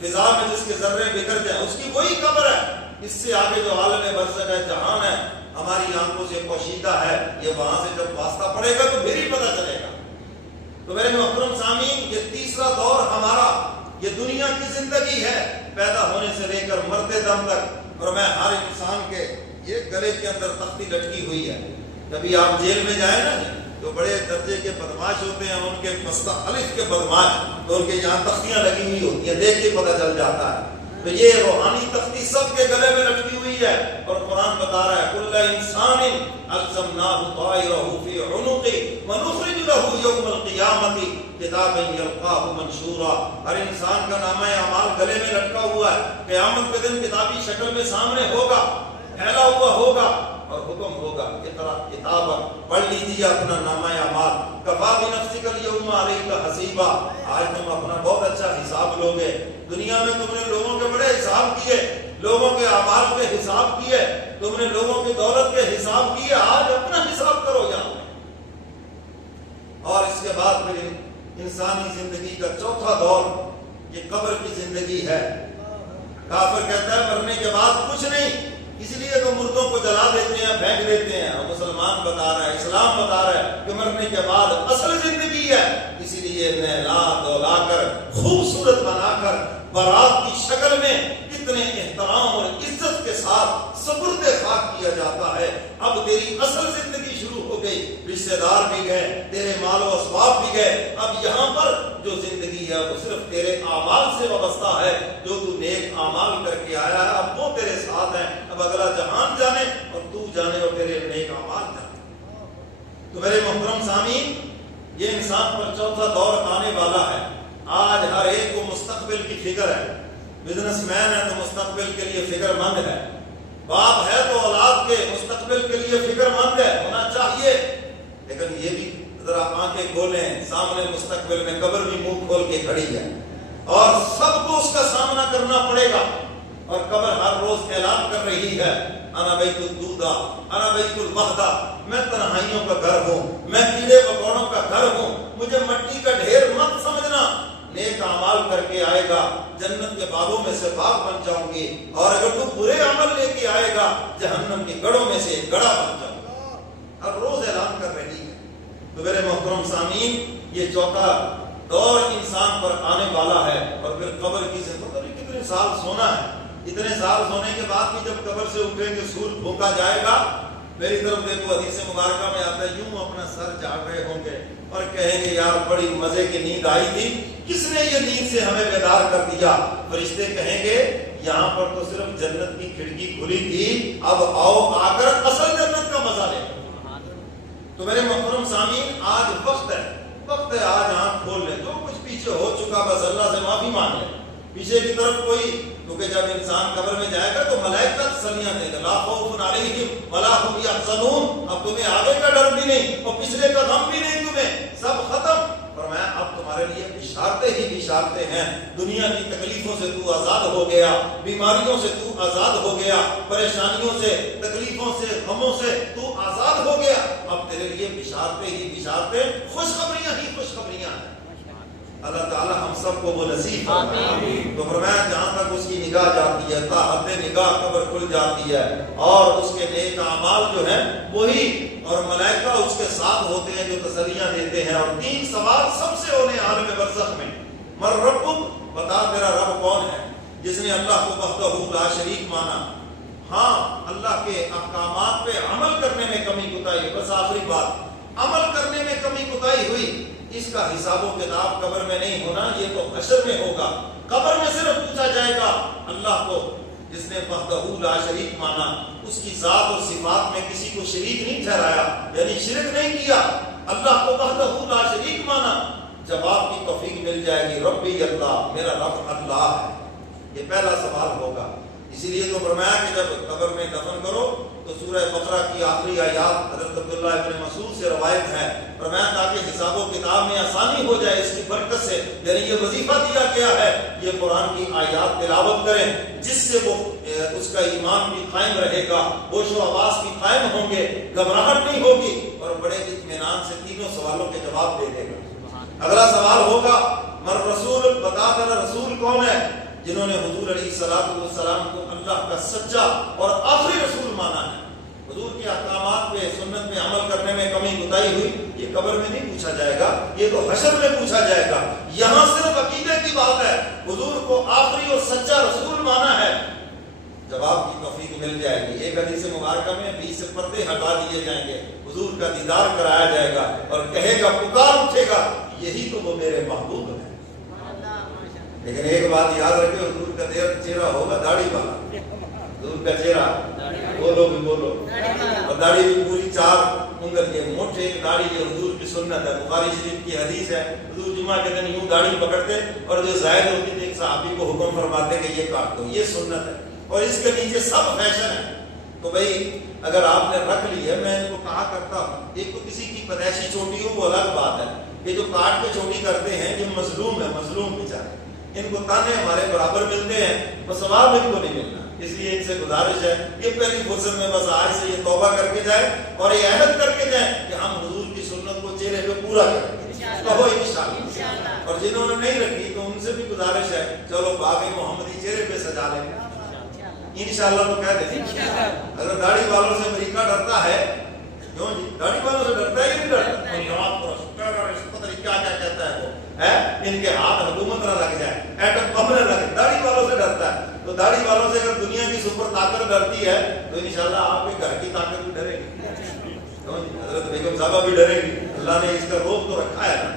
فضا میں جس کے ذرے بکھر جائیں اس کی وہی قبر ہے۔ اس سے آگے جو عالم برزخ ہے، جہان ہے، ہماری آنکھوں سے پوشیدہ ہے، یہ وہاں سے جب واسطہ پڑے گا تو پھر ہی پتہ چلے گا۔ تو میرے محترم سامعین، یہ تیسرا دور ہمارا، یہ دنیا کی زندگی ہے، پیدا ہونے سے لے کر مرتے دم تک۔ اور میں ہر انسان کے یہ گلے کے اندر تختی لٹکی ہوئی ہے۔ کبھی آپ جیل میں جائیں نا، جو بڑے درجے کے بدماش ہوتے ہیں، ان کے مستا الف کے بدماش، تو ان کے یہاں تختیاں لگی ہوئی ہوتی ہیں، دیکھ کے پتہ چل جاتا ہے۔ تو یہ روحانی تختی سب کے گلے میں لٹکی ہوئی ہے، اور قرآن بتا رہا ہے کل انسان الزمناہ طائرہ فی عنقہ ونخرج لہ یوم القیامۃ کتابا یلقاہ منشورا۔ ہر انسان کا نامہ اعمال گلے میں لٹکا ہوا ہے، قیامت کے دن کتابی شکل میں سامنے ہوگا، پھیلا ہوا ہوگا، اور حکم ہوگا اقرأ کتابک، پڑھ لیجیے اپنا نامہ اعمال، کفیٰ بنفسک اليوم علیک حسیبا، آج تم اپنا بہت اچھا حساب لوگے۔ دنیا میں تم نے لوگوں کے بڑے حساب کیے، لوگوں کے اعمال کے حساب کیے، تم نے لوگوں کی دولت کے حساب کیے، آج اپنا حساب کرو یہاں۔ اور اس کے بعد پھر انسانی زندگی کا چوتھا دور یہ قبر کی زندگی ہے۔ کافر کہتا ہے مرنے کے بعد کچھ نہیں، اس لیے تو مردوں کو جلا دیتے ہیں، پھینک دیتے ہیں، اور مسلمان بتا رہا ہے، اسلام بتا رہا ہے کہ مرنے کے بعد اصل زندگی ہے۔ اسی لیے نہلا دھلا کر خوبصورت بنا کر بارات کی شکل میں کتنے احترام اور عزت کے ساتھ سپرد خاک کیا جاتا ہے۔ اب تیری اصل زندگی شروع ہو گئی، رشتہ دار بھی گئے، تیرے مال و اسباب بھی گئے، اب یہاں پر جو زندگی ہے وہ صرف تیرے اعمال سے وابستہ ہے، جو تو نیک اعمال کر کے آیا ہے اب وہ تیرے ساتھ ہیں۔ اب اگلا جہان جانے اور تو جانے اور تیرے نیک اعمال جانے۔ تو میرے محترم سامعین، یہ انسان پر چوتھا دور آنے والا ہے۔ آج ہر ایک کو مستقبل کی فکر ہے، بزنس مین ہے تو مستقبل کے لیے فکر مند ہے، باپ ہے تو اولاد کے مستقبل کے لیے فکر مند ہے، ہونا چاہیے۔ لیکن یہ بھی ذرا آنکھیں کھولیں، سامنے مستقبل میں قبر بھی منہ کھول کے کھڑی ہے، اور سب کو اس کا سامنا کرنا پڑے گا۔ اور قبر ہر روز اعلان کر رہی ہے انا بیت الدودہ انا بیت الوحدہ، میں تنہائیوں کا گھر ہوں، میں کیڑے مکوڑوں کا گھر ہوں، مجھے مٹی کا ڈھیر مت سمجھنا۔ نیک اعمال کر کے آئے گا جنت کے باغوں میں سے باغ بن جاؤں گی، اور اگر تو برے عمل لے کے آئے گا جہنم کے گڑھوں میں سے ایک گڑھا بن جاؤں گا۔ ہر روز اعلان کر رہی ہے۔ تو میرے محترم سامعین، یہ چوتھا دور انسان پر آنے والا ہے، اور پھر قبر کی زندگی کتنے سال سونا ہے، اتنے سال سونے کے بعد بھی جب قبر سے اٹھیں گے سور پھونکا جائے گا میری طرف دیکھو، حدیث مبارکہ میں آتا ہے یوں اپنا سر جھاڑ رہے ہوں گے اور کہیں گے یار بڑی مزے کی نیند آئی تھی، کس نے یہ نیند سے ہمیں بیدار کر دیا؟ فرشتے کہیں گے یہاں پر تو صرف جنت کی کھڑکی کھلی تھی، اب آؤ آ کر اصل جنت کا مزہ لے۔ تو میرے محترم سامعین، آج وقت ہے آج آنکھ کھول لیں، جو کچھ پیچھے ہو چکا بس اللہ سے معافی مانگ لیں۔ پیچھے کی طرف کوئی، کیونکہ جب انسان قبر میں جائے گا تو ملائکہ تسلیاں دیں گے، لا خوف علیہم ولا هم یحزنون، اب تمہیں آگے کا ڈر بھی نہیں اور پچھلے کا غم بھی نہیں، تمہیں سب ختم۔ فرمایا اب تمہارے لیے بشارتیں ہی بشارتیں ہیں، دنیا کی تکلیفوں سے تو آزاد ہو گیا، بیماریوں سے تو آزاد ہو گیا، پریشانیوں سے، تکلیفوں سے، غموں سے تو آزاد ہو گیا، اب تیرے لیے بشارتیں ہی بشارتیں، خوشخبریاں ہی خوشخبریاں ہیں۔ اللہ تعالی ہم سب کو وہ نصیب فرمائے۔ تو فرمایا جہاں تک اس کی نگاہ جاتی ہے، تا حد نگاہ قبر کھل جاتی ہے، اور اس کے نیک اعمال جو ہیں وہی، اور ملائکہ اس کے ساتھ ہوتے ہیں جو تسلیاں دیتے ہیں، اور تین سوال سب سے ہونے عالم برزخ میں، من ربک، بتا تیرا رب کون ہے؟ جس نے اللہ کو وحدہ لا شریک مانا، ہاں اللہ کے احکامات پہ عمل کرنے میں کمی کوتاہی، بس آخری بات، عمل کرنے میں کمی کوتاہی ہوئی، اس کا حساب و کتاب قبر میں نہیں ہونا، یہ تو حشر میں ہوگا۔ قبر میں صرف پوچھا جائے گا اللہ کو، جس نے وحدہ لا شریک مانا، اس کی ذات اور صفات میں کسی کو شریک نہیں ٹھہرایا، یعنی شرک نہیں کیا، اللہ کو وحدہ لا شریک مانا، جواب کی توفیق مل جائے گی، ربی اللہ، میرا رب اللہ ہے۔ یہ پہلا سوال ہوگا۔ اسی لیے تو فرمایا کہ جب قبر میں دفن کرو تو سورہ بقرہ کی آخری آیات حضرت عبداللہ ابن مسعود سے روایت ہے، فرمایا تاکہ حساب و کتاب میں آسانی ہو جائے اس کی برکت سے، یعنی یہ وظیفہ دیا گیا ہے، یہ قرآن کی آیات تلاوت کریں، جس سے وہ اس کا ایمان بھی قائم رہے گا، ہوش و حواس بھی قائم ہوں گے، گھبراہٹ نہیں ہوگی، اور بڑے اطمینان سے تینوں سوالوں کے جواب دے دے گا۔ اگلا سوال ہوگا مر رسول، بتا دینا رسول کون ہے؟ جنہوں نے حضور علیہ السلام کو اللہ کا سچا اور آخری رسول مانا ہے۔ حضور کے احکامات پہ، سنت پہ عمل کرنے میں کمی کوتاہی ہوئی، یہ قبر میں نہیں پوچھا جائے گا، یہ تو حشر میں پوچھا جائے گا۔ یہاں صرف عقیدے کی بات ہے، حضور کو آخری اور سچا رسول مانا ہے، جواب کی توفیق مل جائے گی۔ ایک حدیث مبارکہ میں 20 سے پردے ہٹا دیے جائیں گے، حضور کا دیدار کرایا جائے گا، اور کہے گا، پکار اٹھے گا، یہی تو وہ میرے محبوب ہیں۔ لیکن ایک بات یاد رکھے، حضور کا چہرہ ہوگا داڑھی والا، حضور کا چہرہ، بولو بھی بولو، اور داڑھی بھی پوری 4 انگل، یہ موٹے داڑھی، یہ حضور کی سنت ہے، بخاری شریف کی حدیث ہے، حضور جمعہ کے دن یوں داڑھی پکڑتے اور جو زائد ہوتی تھی ایک صحابی کو حکم فرماتے کہ یہ کاٹ دو، یہ سنت ہے، اور اس کے نیچے سب فیشن ہے۔ تو بھائی اگر آپ نے رکھ لی ہے، میں ان کو کہا کرتا ہوں، ایک تو کسی کی پیدائشی چھوٹی ہو وہ الگ بات ہے، یہ جو کاٹ کے چھوٹی کرتے ہیں یہ مظلوم ہے، مظلوم بیچارے، ان کو تانے ہمارے برابر ملتے ہیں، وہ ثواب ان کو نہیں ملنا، اس لیے ان سے گزارش ہے کہ پہلی فرصت میں بس آج سے یہ توبہ کر کے جائیں اور یہ عہد کر کے جائیں کہ ہم حضور کی سنت کو چہرے پہ پورا کریں، کہو انشاءاللہ۔ اور جنہوں نے نہیں رکھی تو ان سے بھی گزارش ہے، چلو باغ محمدی چہرے پہ سجا لیں، انشاءاللہ تو کہہ دیں۔ اگر داڑھی والوں سے امریکہ ڈرتا ہے، کیوں جی داڑھی والوں سے ڈرتا ہے یا نہیں ڈرتا؟ پتہ نہیں کیا کیا کہتا ہے وہ، ان کے ہاتھ حکومت نہ لگ جائے، ایٹم بم نہ لگے، داڑھی والوں سے ڈرتا ہے۔ تو داڑھی والوں سے اگر دنیا کی سپر طاقت ڈرتی ہے تو انشاءاللہ آپ کے گھر کی طاقت بھی ڈرے گی، حضرت بیگم صاحبہ بھی ڈرے گی۔ اللہ نے اس کا روپ تو رکھا ہے نا،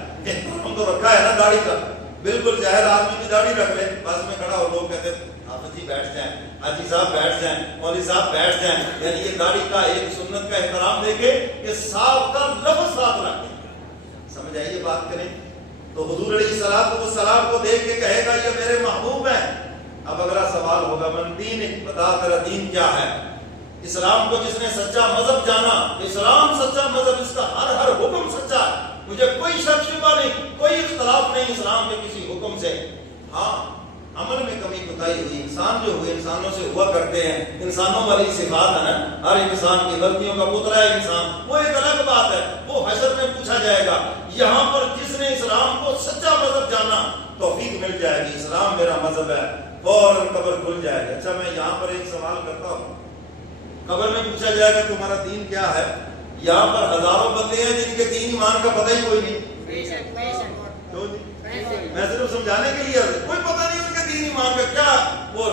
ہم تو رکھا ہے نا داڑھی کا، بالکل جاہل آدمی بھی داڑھی رکھ لے، بس میں کھڑا ہو، لوگ کہتے ہیں حافظ جی بیٹھ جائیں، حاجی صاحب بیٹھ جائیں، مولوی صاحب بیٹھ جائیں، یعنی یہ داڑھی کا ایک سنت کا احترام دے کے کہ صاحب کا لفظ ساتھ رکھیں، سمجھ آئیے بات کریں۔ تو حضور علیہ السلام کو دیکھ کے کہے گا یہ میرے محبوب ہیں۔ اب اگلا سوال ہوگا من دینک، بتا تیرا دین کیا ہے؟ اسلام کو جس نے سچا مذہب جانا، اسلام سچا مذہب، اس کا ہر ہر حکم سچا ہے، مجھے کوئی شک شبہ نہیں، کوئی اختلاف نہیں اسلام کے کسی حکم سے۔ ہاں عمل میں کمی کوتاہی ہوئی، انسان جو ہوئے انسانوں سے ہوا کرتے ہیں، انسانوں والی صفات ہے نا، ہر انسان کی غلطیوں کا پتلا ہے انسان، وہ ایک الگ بات ہے، وہ حشر میں پوچھا جائے گا۔ یہاں پر جس نے اسلام کو سچا مذہب جانا، توفیق مل جائے گی، اسلام میرا مذہب ہے، فوراً قبر کھل جائے گا۔ اچھا میں یہاں پر ایک سوال کرتا ہوں، قبر میں پوچھا جائے گا تمہارا دین کیا ہے؟ یہاں پر ہزاروں بندے ہیں جن کے دین ایمان کا پتہ ہی کوئی نہیں، میں صرف سمجھانے کے لیے، کوئی پتہ نہیں ان کے دین ایمان کا کیا، وہ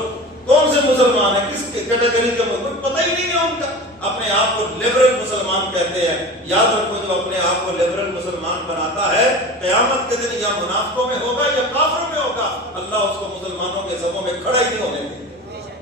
کون سے مسلمان ہیں، کس کیٹیگری کے، کوئی پتہ ہی نہیں ہے ان کا۔ اپنے آپ کو لبرل مسلمان کہتے ہیں. یاد رکھو جو اپنے آپ کو لبرل مسلمان بناتا ہے قیامت کے دن یا منافقوں میں ہوگا یا کافروں میں ہوگا, اللہ اس کو مسلمانوں کے صفوں میں کھڑا ہی نہیں ہونے دے.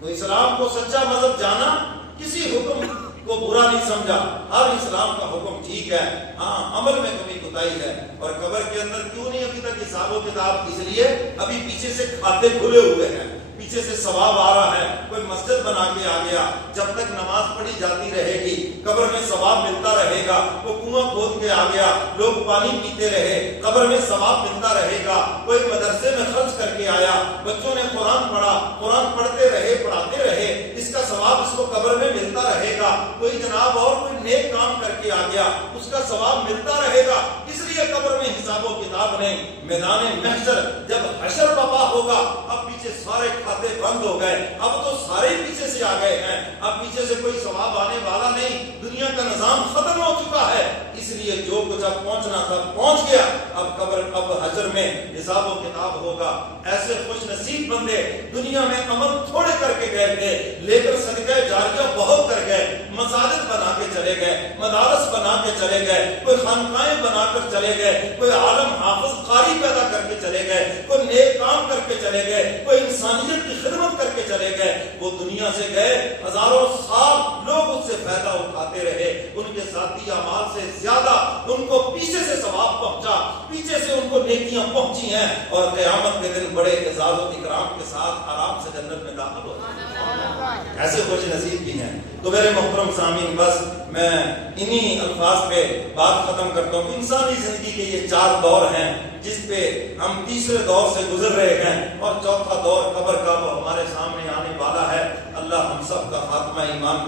تو اسلام کو سچا مذہب جانا, کسی حکم کو برا نہیں سمجھا, ہر اسلام کا حکم ٹھیک ہے, ہاں عمل میں کمی کوتاہی ہے. اور قبر کے اندر کیوں نہیں ابھی تک حساب و کتاب؟ اس لیے ابھی پیچھے سے کھاتے کھلے ہوئے ہیں, پیچھے سے ثواب آ رہا ہے. کوئی مسجد بنا کے آ گیا, جب تک نماز پڑھی جاتی رہے گی قبر میں ثواب ملتا رہے گا. وہ کنواں کھود کے آ گیا, لوگ پانی پیتے رہے, قبر میں ثواب ملتا رہے گا. کوئی مدرسے میں خرچ کر کے آیا, بچوں نے قرآن پڑھا, قرآن پڑھتے رہے, پڑھاتے رہے, اس کا ثواب اس کو قبر میں ملتا رہے گا. کوئی جناب اور کوئی نیک کام کر کے آ گیا, اس کا ثواب ملتا رہے گا. اس لیے قبر میں حساب و کتاب نہیں. میدان محشر جب حشر برپا ہوگا, اب پیچھے سارے کھاتے بند ہو گئے, اب تو سارے پیچھے سے آ گئے ہیں, اب پیچھے سے کوئی ثواب آنے والا نہیں. دنیا کا نظام ختم ہو چکا ہے, اس لیے جو کچھ اب پہنچنا تھا پہنچ گیا. اب قبر, اب حشر میں حساب و کتاب ہوگا. ایسے خوش نصیب بندے دنیا میں عمل تھوڑے کر کے گئے تھے, لیکن صدقہ جاریہ بہت کر گئے. مساجد بنا کے چلے گئے, مدارس بنا کے چلے گئے, کوئی خانقاہیں بنا کر چلے گئے, کوئی عالم حافظ قاری پیدا کر کے چلے گئے, کوئی نیک کام کر کے چلے گئے, کوئی انسانیت کی خدمت کر کے چلے گئے. وہ دنیا سے گئے, ہزاروں سال لوگ اس سے فائدہ اٹھاتے رہے. ان کے ساتھی اعمال سے زیادہ ان کو پیچھے سے ثواب پہنچا, پیچھے سے ان کو نیکیاں پہنچی ہیں, اور قیامت کے دن بڑے اعزاز و اکرام کے ساتھ آرام سے جنت میں داخل ہو جائیں. ایسے خوش نصیب بھی ہیں. تو میرے محترم سامعین, بس میں انہی الفاظ پہ بات ختم کرتا ہوں. انسانی زندگی کے یہ 4 دور ہیں جس پہ ہم تیسرے دور سے گزر رہے ہیں, اور چوتھا دور قبر کا وہ ہمارے سامنے آنے والا ہے. اللہ ہم سب کا خاتمہ ایمان